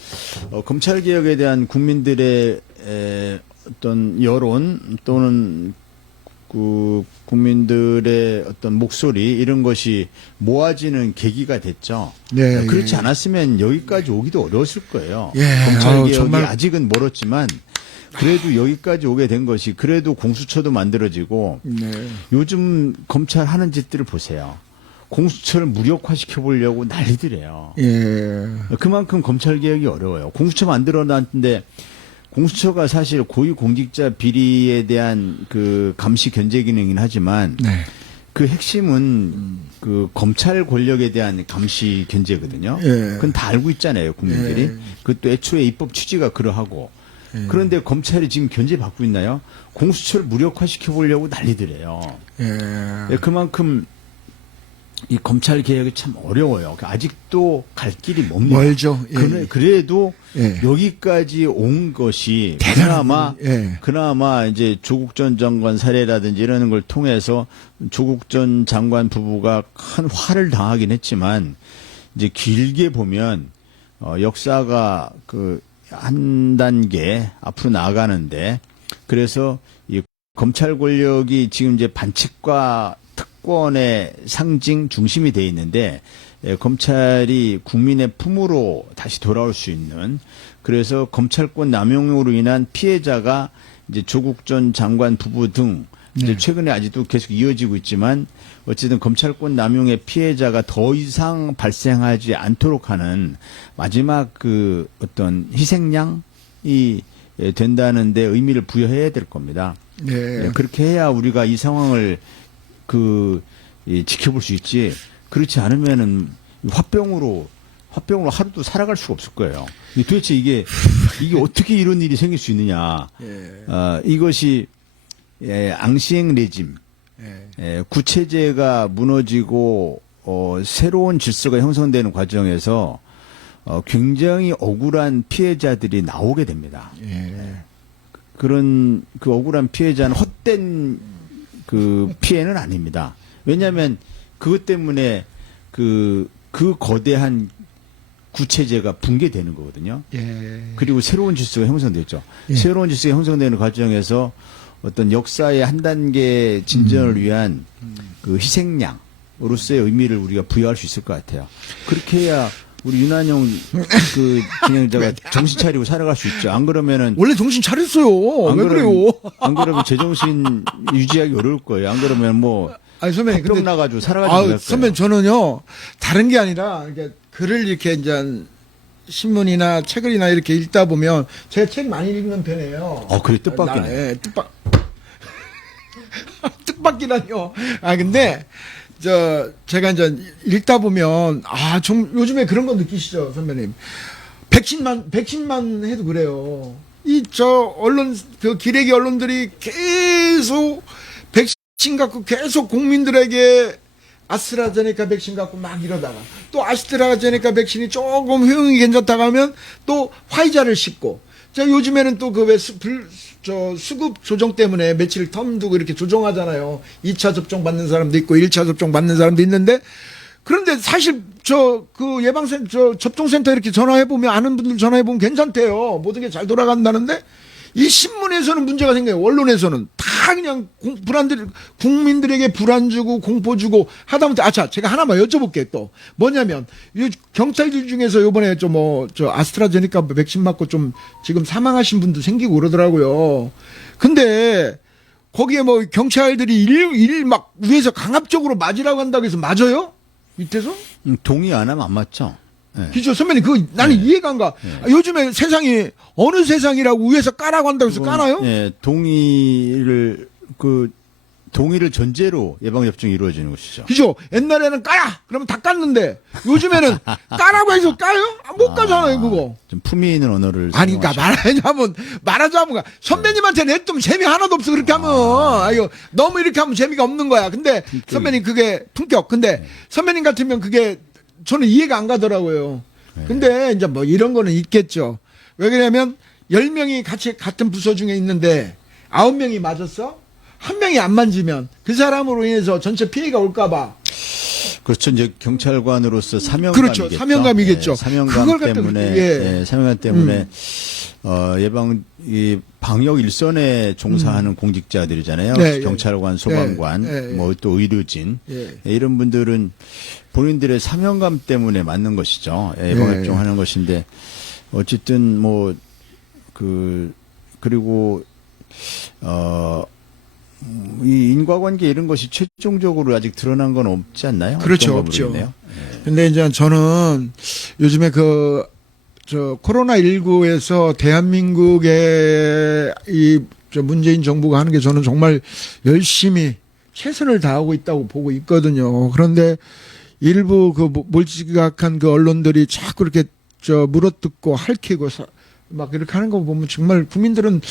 검찰 개혁에 대한 국민들의 어떤 여론 또는 국민들의 어떤 목소리 이런 것이 모아지는 계기가 됐죠. 그렇지 않았으면 여기까지 오기도 어려웠을 거예요. 검찰 개혁이 정말 아직은 멀었지만 그래도 여기까지 오게 된 것이, 그래도 공수처도 만들어지고 요즘 검찰 하는 짓들을 보세요. 공수처를 무력화시켜 보려고 난리들이에요. 그만큼 검찰 개혁이 어려워요. 공수처 만들어놨는데 공수처가 사실 고위공직자 비리에 대한 그 감시 견제 기능이긴 하지만 그 핵심은 그 검찰 권력에 대한 감시 견제거든요. 그건 다 알고 있잖아요, 국민들이. 그것도 애초에 입법 취지가 그러하고. 그런데 검찰이 지금 견제받고 있나요? 공수처를 무력화시켜 보려고 난리들이에요. 그만큼 이 검찰 개혁이 참 어려워요. 아직도 갈 길이 멉니다. 멀죠. 예. 그래도 예. 여기까지 온 것이 대단한 그나마 이제 조국 전 장관 사례라든지 이런 걸 통해서 조국 전 장관 부부가 큰 화를 당하긴 했지만 이제 길게 보면 역사가 그 한 단계 앞으로 나아가는데 그래서 이 검찰 권력이 지금 이제 반칙과 특권의 상징 중심이 돼 있는데 검찰이 국민의 품으로 다시 돌아올 수 있는 그래서 검찰권 남용으로 인한 피해자가 이제 조국 전 장관 부부 등 이제 최근에 아직도 계속 이어지고 있지만 어쨌든 검찰권 남용의 피해자가 더 이상 발생하지 않도록 하는 마지막 그 어떤 희생양이 된다는데 의미를 부여해야 될 겁니다. 네. 그렇게 해야 우리가 이 상황을 지켜볼 수 있지. 그렇지 않으면은 화병으로 하루도 살아갈 수가 없을 거예요. 도대체 이게 어떻게 이런 일이 생길 수 있느냐. 이것이 앙시행 레짐, 구체제가 무너지고 새로운 질서가 형성되는 과정에서 굉장히 억울한 피해자들이 나오게 됩니다. 그런 그 억울한 피해자는 헛된 그 피해는 아닙니다. 왜냐하면 그것 때문에 그 거대한 구체제가 붕괴되는 거거든요. 그리고 새로운 질서가 형성됐죠. 새로운 질서가 형성되는 과정에서 어떤 역사의 한 단계 진전을 위한 그 희생양으로서의 의미를 우리가 부여할 수 있을 것 같아요. 그렇게 해야 우리 윤한영 그 진행자가 정신 차리고 살아갈 수 있죠. 안 그러면은 원래 정신 차렸어요. 왜 그래요? 안 그러면 제정신 유지하기 어려울 거예요. 안 그러면 뭐 아니 선배님 병 나가지고 살아가지 못할 거예요. 선배님 저는요 다른 게 아니라 이게 글을 이렇게 이제 신문이나 책을이나 이렇게 읽다 보면 제가 책 많이 읽는 편이에요. 그래 뜻밖이네. 예, 뜻밖이라뇨. 근데 제가 이제 읽다 보면 좀 요즘에 그런 거 느끼시죠, 선배님? 백신만 해도 그래요. 언론 그 기레기 언론들이 계속 백신 갖고 계속 국민들에게 아스트라제네카 백신 갖고 막 이러다가 또 아스트라제네카 백신이 조금 효용이 괜찮다고 하면 또 화이자를 씹고 요즘에는 또 그 수급 조정 때문에 며칠 텀 두고 이렇게 조정하잖아요. 2차 접종 받는 사람도 있고 1차 접종 받는 사람도 있는데 그런데 사실 접종센터 이렇게 전화해보면 아는 분들 전화해보면 괜찮대요. 모든 게 잘 돌아간다는데 이 신문에서는 문제가 생겨요. 언론에서는 다 그냥 국민들에게 불안 주고 공포 주고 하다못해 제가 하나만 여쭤볼게요. 또 뭐냐면 경찰들 중에서 요번에 아스트라제네카 백신 맞고 좀 지금 사망하신 분도 생기고 그러더라고요. 근데 거기에 뭐 경찰들이 막 위에서 강압적으로 맞으라고 한다고 해서 맞아요? 밑에서? 동의 안 하면 안 맞죠. 그죠 선배님 나는 이해가 안 가. 요즘에 세상이 어느 세상이라고 위에서 까라고 한다고 해서 까나요? 동의를 전제로 예방접종이 이루어지는 것이죠. 그죠? 옛날에는 까야! 그러면 다 깠는데, 요즘에는 까라고 해서 까요? 못 까잖아요, 그거. 좀 품위 있는 언어를. 그러니까 말하자면, 선배님한테 냈더니 재미 하나도 없어, 그렇게 하면. 너무 이렇게 하면 재미가 없는 거야. 근데, 선배님 그게 품격. 근데, 선배님 같으면 그게, 저는 이해가 안 가더라고요. 근데, 이제 뭐 이런 거는 있겠죠. 왜 그러냐면, 10명이 같은 부서 중에 있는데, 9명이 맞았어? 한 명이 안 만지면 그 사람으로 인해서 전체 피해가 올까봐. 그렇죠. 이제 경찰관으로서 사명감이겠죠. 그렇죠. 사명감이겠죠. 사명감 때문에, 사명감 때문에 방역 일선에 종사하는 공직자들이잖아요. 경찰관, 소방관, 뭐 또 의료진 이런 분들은 본인들의 사명감 때문에 맞는 것이죠. 예방접종하는 것인데 어쨌든 그리고 이 인과관계 이런 것이 최종적으로 아직 드러난 건 없지 않나요? 그렇죠, 없죠. 근데 이제 저는 요즘에 코로나19에서 대한민국의 문재인 정부가 하는 게 저는 정말 열심히 최선을 다하고 있다고 보고 있거든요. 그런데 일부 몰지각한 언론들이 자꾸 이렇게 물어뜯고 핥히고 막 이렇게 하는 거 보면 정말 국민들은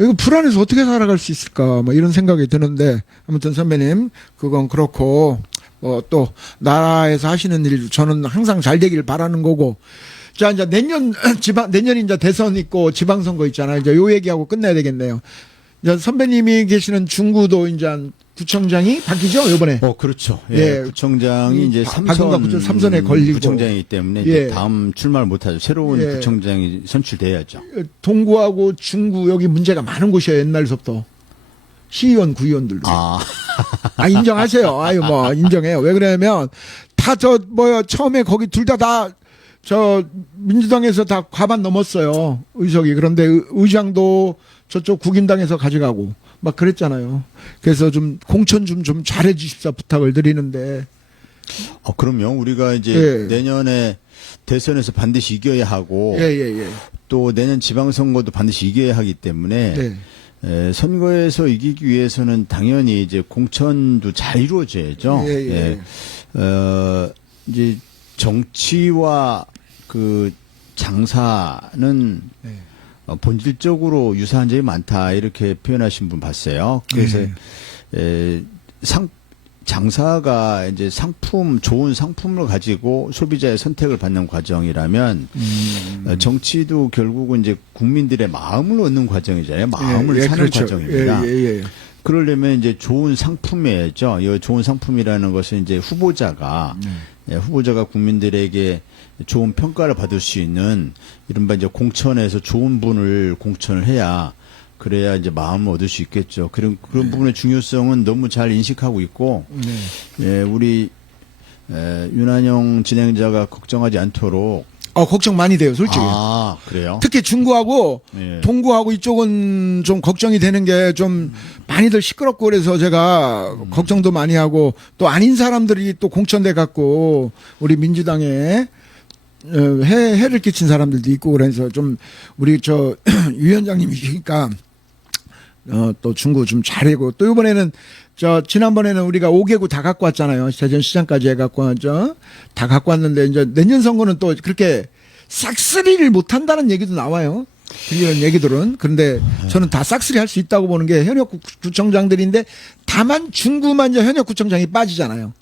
이거 불안해서 어떻게 살아갈 수 있을까? 이런 생각이 드는데, 아무튼 선배님, 그건 그렇고, 또 나라에서 하시는 일 저는 항상 잘 되길 바라는 거고. 자, 이제 내년 이제 대선 있고 지방선거 있잖아요. 이제 요 얘기하고 끝내야 되겠네요. 이제 선배님이 계시는 중구도 이제 구청장이 바뀌죠, 요번에. 그렇죠. 예. 구청장이 이제 삼선에 걸리고. 구청장이기 때문에 예. 이제 다음 출마를 못하죠. 새로운 예. 구청장이 선출돼야죠. 동구하고 중구 여기 문제가 많은 곳이에요, 옛날부터. 시의원, 구의원들도. 인정하세요. 아유, 뭐, 인정해요. 왜 그러냐면, 처음에 거기 둘 다 민주당에서 다 과반 넘었어요. 의석이. 그런데 의장도 저쪽 국민당에서 가져가고, 막 그랬잖아요. 그래서 좀 공천 좀 잘해 주십사 부탁을 드리는데. 그럼요. 우리가 이제 예. 내년에 대선에서 반드시 이겨야 하고, 예. 또 내년 지방선거도 반드시 이겨야 하기 때문에, 네. 선거에서 이기기 위해서는 당연히 이제 공천도 잘 이루어져야죠. 예. 이제 정치와 그 장사는 네. 본질적으로 유사한 점이 많다 이렇게 표현하신 분 봤어요. 그래서 장사가 이제 좋은 상품을 가지고 소비자의 선택을 받는 과정이라면 정치도 결국은 이제 국민들의 마음을 얻는 과정이잖아요. 마음을 사는 그렇죠. 과정입니다. 예. 그러려면 이제 좋은 상품이죠. 이 좋은 상품이라는 것은 이제 후보자가 국민들에게 좋은 평가를 받을 수 있는 이른바 이제 공천에서 좋은 분을 공천을 해야 그래야 이제 마음을 얻을 수 있겠죠. 그런 부분의 중요성은 너무 잘 인식하고 있고, 우리 윤한영 진행자가 걱정하지 않도록. 걱정 많이 돼요, 솔직히. 그래요? 특히 중구하고 동구하고 이쪽은 좀 걱정이 되는 게 좀 많이들 시끄럽고 그래서 제가 걱정도 많이 하고 또 아닌 사람들이 또 공천돼 갖고 우리 민주당에 해를 끼친 사람들도 있고 그래서 좀 우리 위원장님이시니까 또 중구 좀 잘하고 또 이번에는 지난번에는 우리가 5개구 다 갖고 왔잖아요. 대전시장까지 해갖고 왔죠. 다 갖고 왔는데 이제 내년 선거는 또 그렇게 싹쓸이를 못한다는 얘기도 나와요. 들리는 얘기들은. 그런데 저는 다 싹쓸이 할 수 있다고 보는 게 현역 구청장들인데 다만 중구만 이제 현역 구청장이 빠지잖아요.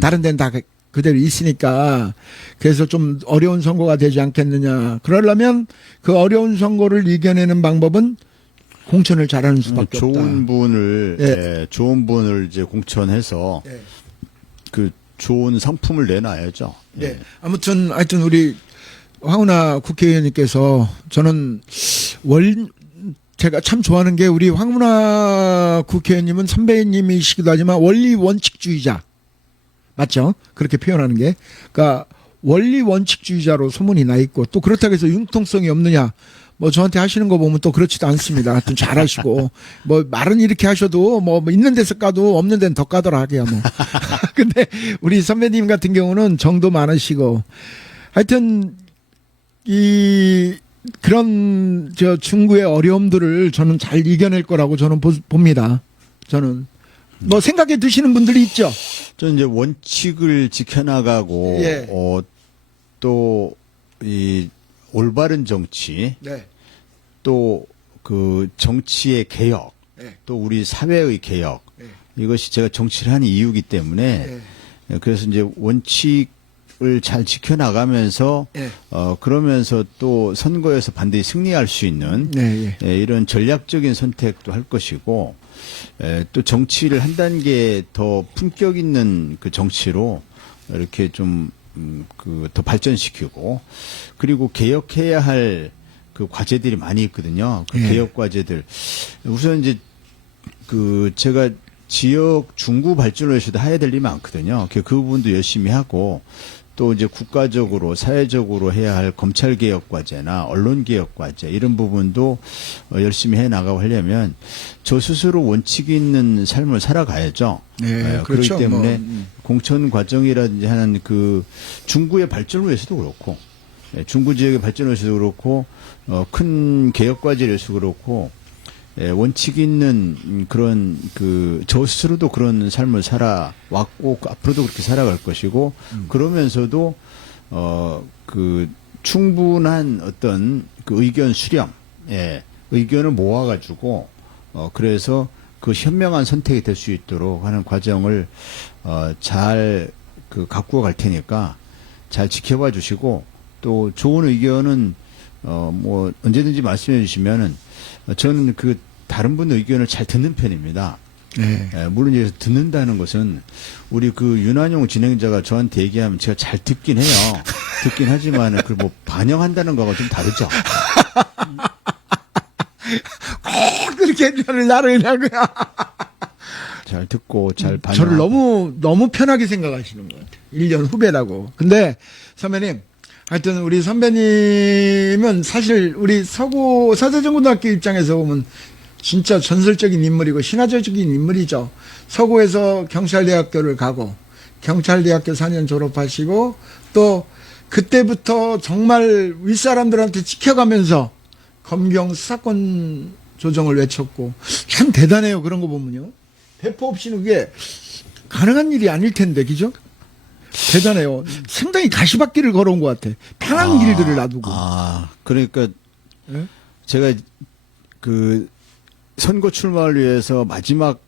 다른 데는 다 그대로 있으니까 그래서 좀 어려운 선거가 되지 않겠느냐. 그러려면 그 어려운 선거를 이겨내는 방법은 공천을 잘하는 수밖에 없다. 좋은 분을 이제 공천해서 그 좋은 상품을 내놔야죠. 네. 하여튼 우리 황운하 국회의원님께서 저는 제가 참 좋아하는 게 우리 황운하 국회의원님은 선배님이시기도 하지만 원리 원칙주의자. 맞죠? 그렇게 표현하는 게. 그러니까 원리 원칙주의자로 소문이 나 있고 또 그렇다고 해서 융통성이 없느냐. 뭐 저한테 하시는 거 보면 또 그렇지도 않습니다. 하여튼 잘하시고 뭐 말은 이렇게 하셔도 뭐 있는 데서 까도 없는 데는 더 까더라 하게야 뭐. 근데 우리 선배님 같은 경우는 정도 많으시고 하여튼 그런 중구의 어려움들을 저는 잘 이겨낼 거라고 저는 봅니다. 저는 뭐 생각해 두시는 분들이 있죠. 저는 이제 원칙을 지켜나가고 또 이 올바른 정치, 또 그 정치의 개혁, 또 우리 사회의 개혁, 이것이 제가 정치를 하는 이유이기 때문에 그래서 이제 원칙을 잘 지켜나가면서 그러면서 또 선거에서 반드시 승리할 수 있는 이런 전략적인 선택도 할 것이고 또 정치를 한 단계 더 품격 있는 그 정치로 이렇게 좀 더 발전시키고 그리고 개혁해야 할 그 과제들이 많이 있거든요. 그 개혁 과제들. 우선 이제 제가 지역 중구 발전을 위해서도 해야 될 일이 많거든요. 그 부분도 열심히 하고 또 이제 국가적으로 사회적으로 해야 할 검찰 개혁 과제나 언론 개혁 과제 이런 부분도 열심히 해 나가고 하려면 저 스스로 원칙이 있는 삶을 살아가야죠. 그렇죠. 그렇기 때문에 공천 과정이라든지 하는 그 중구의 발전을 위해서도 그렇고 중구 지역의 발전을 위해서도 그렇고 큰 개혁 과제를 위해서도 그렇고 원칙이 있는 그런 저 스스로도 그런 삶을 살아왔고 앞으로도 그렇게 살아갈 것이고 그러면서도 충분한 어떤 그 의견 수렴, 의견을 모아가지고 그래서 그 현명한 선택이 될 수 있도록 하는 과정을 잘 가꾸어 갈 테니까 잘 지켜봐 주시고 또 좋은 의견은 뭐 언제든지 말씀해 주시면은 저는 그 다른 분 의견을 잘 듣는 편입니다. 네. 물론 이제 듣는다는 것은 우리 그 윤한용 진행자가 저한테 얘기하면 제가 잘 듣긴 해요. 듣긴 하지만 그걸 뭐 반영한다는 거하고 좀 다르죠. 꼭 그렇게 나를 그냥 잘 듣고 잘 반영. 저를 너무 편하게 생각하시는 것 같아요. 1년 후배라고. 근데 선배님, 하여튼 우리 선배님은 사실 우리 서대전고등학교 입장에서 보면 진짜 전설적인 인물이고 신화적인 인물이죠. 서구에서 경찰대학교를 가고 경찰대학교 4년 졸업하시고 또 그때부터 정말 윗사람들한테 지켜가면서 검경 수사권 조정을 외쳤고 참 대단해요. 그런 거 보면요. 배포 없이는 그게 가능한 일이 아닐 텐데, 그죠? 대단해요. 상당히 가시밭길을 걸어온 것 같아. 편한 길들을 놔두고. 그러니까 예? 제가 그 선거 출마를 위해서 마지막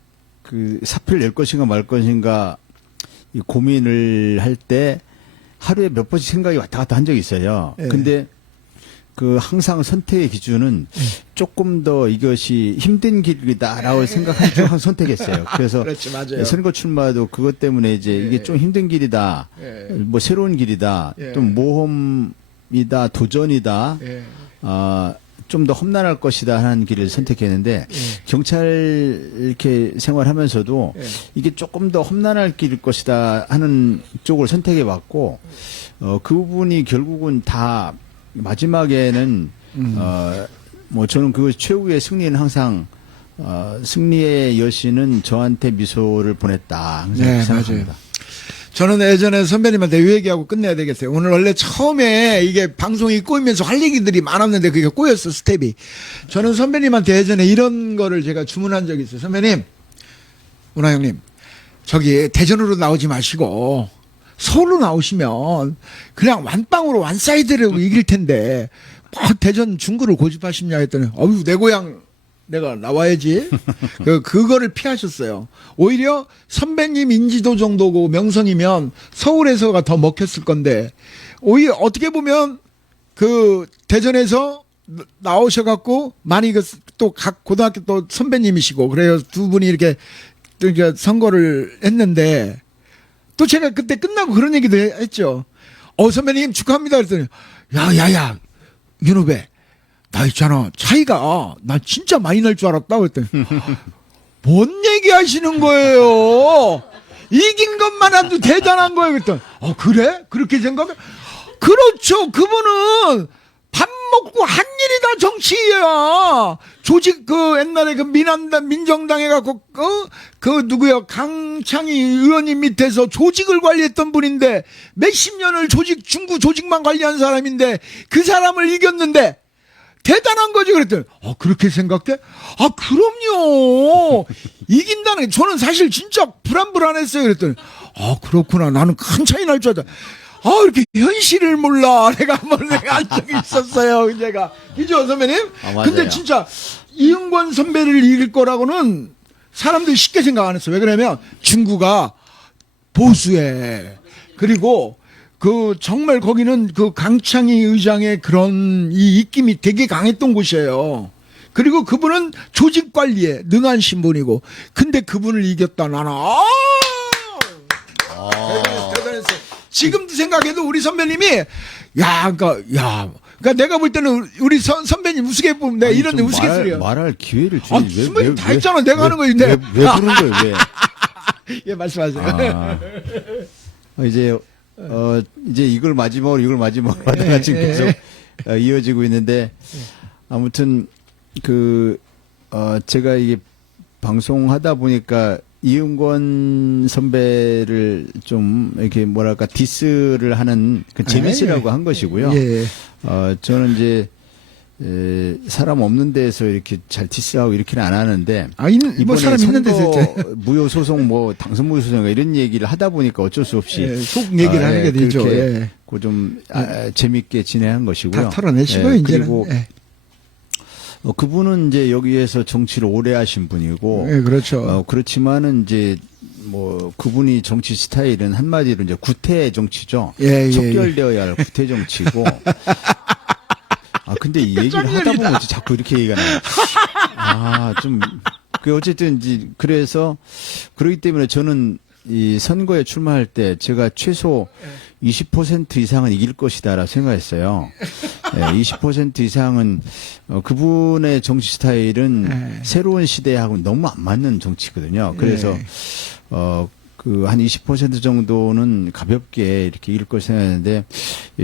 그 사표를 낼 것인가 말 것인가 이 고민을 할 때 하루에 몇 번씩 생각이 왔다 갔다 한 적이 있어요. 예. 근데 그 항상 선택의 기준은 조금 더 이것이 힘든 길이다라고 생각한 쪽 한 선택했어요. 그래서 그렇지, 맞아요. 선거 출마도 그것 때문에 이제 이게 좀 힘든 길이다, 예. 뭐 새로운 길이다, 예. 좀 모험이다, 도전이다, 예. 좀 더 험난할 것이다 하는 길을 선택했는데 경찰 이렇게 생활하면서도 예. 이게 조금 더 험난할 길일 것이다 하는 쪽을 선택해 왔고 그 부분이 결국은 다 마지막에는 뭐 저는 그 최후의 승리는 항상 승리의 여신은 저한테 미소를 보냈다 항상 네, 생각합니다. 저는 예전에 선배님한테 이 얘기하고 끝내야 되겠어요. 오늘 원래 처음에 이게 방송이 꼬이면서 할 얘기들이 많았는데 그게 꼬였어, 스텝이. 저는 선배님한테 예전에 이런 거를 제가 주문한 적이 있어요. 선배님, 문화 형님, 저기 대전으로 나오지 마시고 서울로 나오시면 그냥 완빵으로 완사이드로 이길 텐데 뭐 대전 중구를 고집하시냐 했더니 어휴 내 고향 내가 나와야지. 그거를 피하셨어요. 오히려 선배님 인지도 정도고 명성이면 서울에서가 더 먹혔을 건데 오히려 어떻게 보면 그 대전에서 나오셔갖고 많이 또 각 고등학교 또 선배님이시고 그래요. 두 분이 이렇게 선거를 했는데 또 제가 그때 끝나고 그런 얘기도 했죠. 선배님 축하합니다. 그랬더니 야야야 윤 후배 나 있잖아 차이가 나 진짜 많이 날 줄 알았다 그랬더니 뭔 얘기하시는 거예요. 이긴 것만 해도 대단한 거예요. 그랬더니 그래? 그렇게 생각해? 그렇죠. 그분은 밥 먹고 한 일이 다 정치야. 조직 옛날에 민정당 해갖고 누구야 강창희 의원님 밑에서 조직을 관리했던 분인데 몇십 년을 중구 조직만 관리한 사람인데 그 사람을 이겼는데 대단한 거지. 그랬더니 그렇게 생각해? 그럼요. 이긴다는 게 저는 사실 진짜 불안했어요. 그랬더니 그렇구나. 나는 큰 차이 날 줄 알았다. 이렇게 현실을 몰라. 내가 한번 한 적이 있었어요. 제가. 그죠, 선배님? 맞아요. 근데 진짜 이응권 선배를 이길 거라고는 사람들이 쉽게 생각 안 했어. 왜 그러냐면 중구가 보수해. 그리고 정말 거기는 강창희 의장의 그런 이 입김이 되게 강했던 곳이에요. 그리고 그분은 조직 관리에 능한 신분이고. 근데 그분을 이겼다. 나는 대단했어요. 지금도 생각해도 우리 선배님이 그러니까 내가 볼 때는 우리 선배님 우스개 보면 내가 이런 데 우스갯소리야. 말할 기회를 주지. 선배님 다 했잖아. 내가 하는 거인데. 왜 부른 거예요? 왜? 예, 말씀하세요. 이제 이걸 마지막으로 하다가 지금 계속 이어지고 있는데 아무튼 제가 이게 방송하다 보니까 이응권 선배를 좀 이렇게 뭐랄까 디스를 하는 그 재미있으라고 한 것이고요. 예. 저는 이제 사람 없는 데서 이렇게 잘 디스하고 이렇게는 안 하는데 뭐 사람 있는 데서 무효 소송 당선 무효 소송 이런 얘기를 하다 보니까 어쩔 수 없이 속 얘기를 하는 게 되죠. 그렇게 좀 재밌게 진행한 것이고요. 다 털어내시고요. 이제는. 그리고 그분은 이제 여기에서 정치를 오래 하신 분이고, 예, 그렇죠. 그렇지만은 이제 뭐 그분이 정치 스타일은 한마디로 이제 구태 정치죠. 예, 예, 척결되어야 할 구태 정치고. 근데 이 얘기를 하다 보면 어째 자꾸 이렇게 얘기가 나요. 어쨌든 이제 그래서 그렇기 때문에 저는 이 선거에 출마할 때 제가 최소 20% 이상은 이길 것이다라고 생각했어요. 20% 이상은 그분의 정치 스타일은 새로운 시대하고 너무 안 맞는 정치거든요. 그래서 그 한 20% 정도는 가볍게 이렇게 이길 걸 생각했는데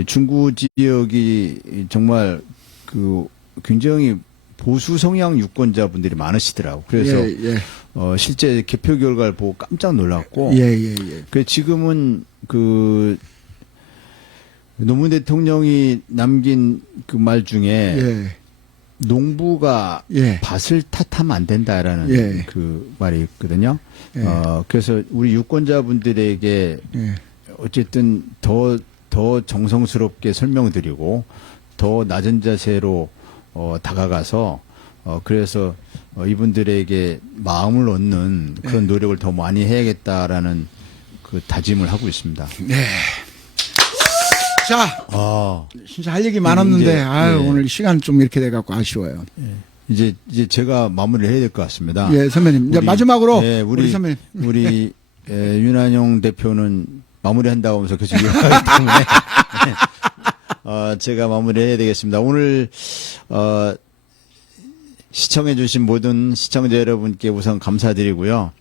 중구 지역이 정말 그 굉장히 보수 성향 유권자분들이 많으시더라고. 그래서 실제 개표 결과를 보고 깜짝 놀랐고. 그 지금은 그 노무현 대통령이 남긴 그 말 중에 농부가 밭을 탓하면 안 된다라는 그 말이 있거든요. 그래서 우리 유권자분들에게 어쨌든 더 정성스럽게 설명드리고 더 낮은 자세로 다가가서 그래서 이분들에게 마음을 얻는 그런 노력을 더 많이 해야겠다라는 그 다짐을 하고 있습니다. 네. 자, 진짜 할 얘기 많았는데 오늘 시간 좀 이렇게 돼갖고 아쉬워요. 이제 제가 마무리를 해야 될 것 같습니다. 예, 선배님. 이제 마지막으로 우리 선배님. 우리 윤한용 대표는 마무리한다고 하면서 계속 얘기하기 때문에 제가 마무리해야 되겠습니다. 오늘 시청해주신 모든 시청자 여러분께 우선 감사드리고요.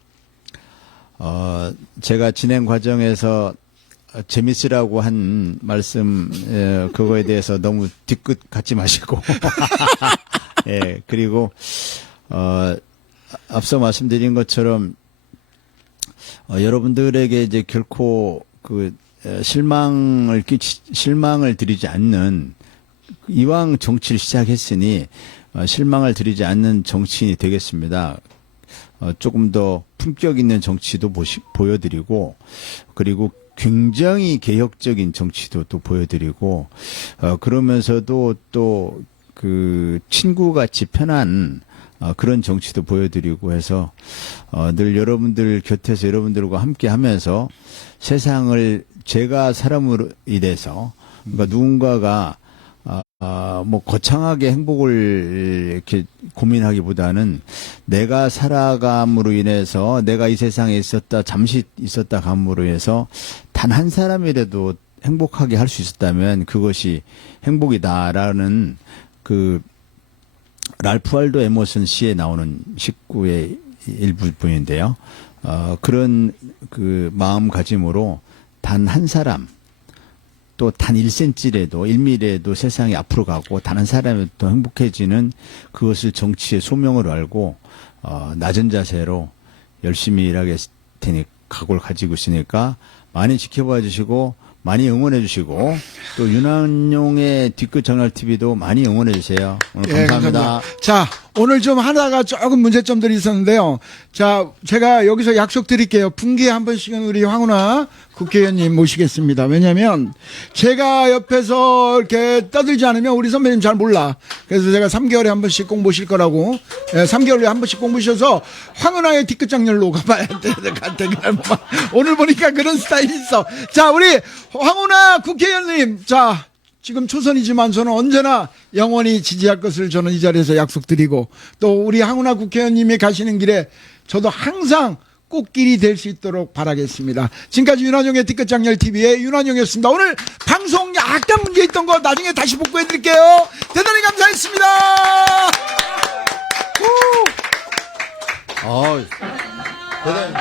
제가 진행 과정에서 재밌으라고 한 말씀 그거에 대해서 너무 뒤끝 갖지 마시고 그리고 앞서 말씀드린 것처럼 여러분들에게 이제 결코 그 실망을 드리지 않는 이왕 정치를 시작했으니 실망을 드리지 않는 정치인이 되겠습니다. 조금 더 품격 있는 정치도 보여드리고 그리고 굉장히 개혁적인 정치도 또 보여드리고 그러면서도 또 그 친구같이 편한 그런 정치도 보여드리고 해서 늘 여러분들 곁에서 여러분들과 함께 하면서 세상을 제가 사람으로 인해서 그러니까 누군가가 뭐 거창하게 행복을 이렇게 고민하기보다는 내가 살아감으로 인해서 내가 이 세상에 잠시 있었다 감으로 해서 단 한 사람이라도 행복하게 할 수 있었다면 그것이 행복이다라는 그 랄프 알도 에머슨 시에 나오는 식구의 일부분인데요. 그런 그 마음가짐으로 단 한 사람 또 단 1cm라도 1mm라도 세상이 앞으로 가고 단 한 사람이 더 행복해지는 그것을 정치의 소명으로 알고 낮은 자세로 열심히 일하게 테니 각오를 가지고 있으니까 많이 지켜봐 주시고 많이 응원해 주시고 또 윤한용의 뒤끝 정말 TV도 많이 응원해 주세요. 오늘 감사합니다. 자, 오늘 좀 하다가 조금 문제점들이 있었는데요. 자, 제가 여기서 약속 드릴게요. 분기에 한 번씩은 우리 황운하 국회의원님 모시겠습니다. 왜냐면 제가 옆에서 이렇게 떠들지 않으면 우리 선배님 잘 몰라. 그래서 제가 3개월에 한 번씩 꼭 모실 거라고. 3개월에 한 번씩 꼭 모셔서 황운하의 뒤끝 장렬로 가봐야 돼. 오늘 보니까 그런 스타일이 있어. 자, 우리 황운하 국회의원님. 자, 지금 초선이지만 저는 언제나 영원히 지지할 것을 저는 이 자리에서 약속드리고 또 우리 황운하 국회의원님이 가시는 길에 저도 항상 꽃길이 될 수 있도록 바라겠습니다. 지금까지 윤한용의 뒤끝 장렬 TV의 윤한용이었습니다. 오늘 방송 약간 문제 있던 거 나중에 다시 복구해 드릴게요. 대단히 감사했습니다. 대단히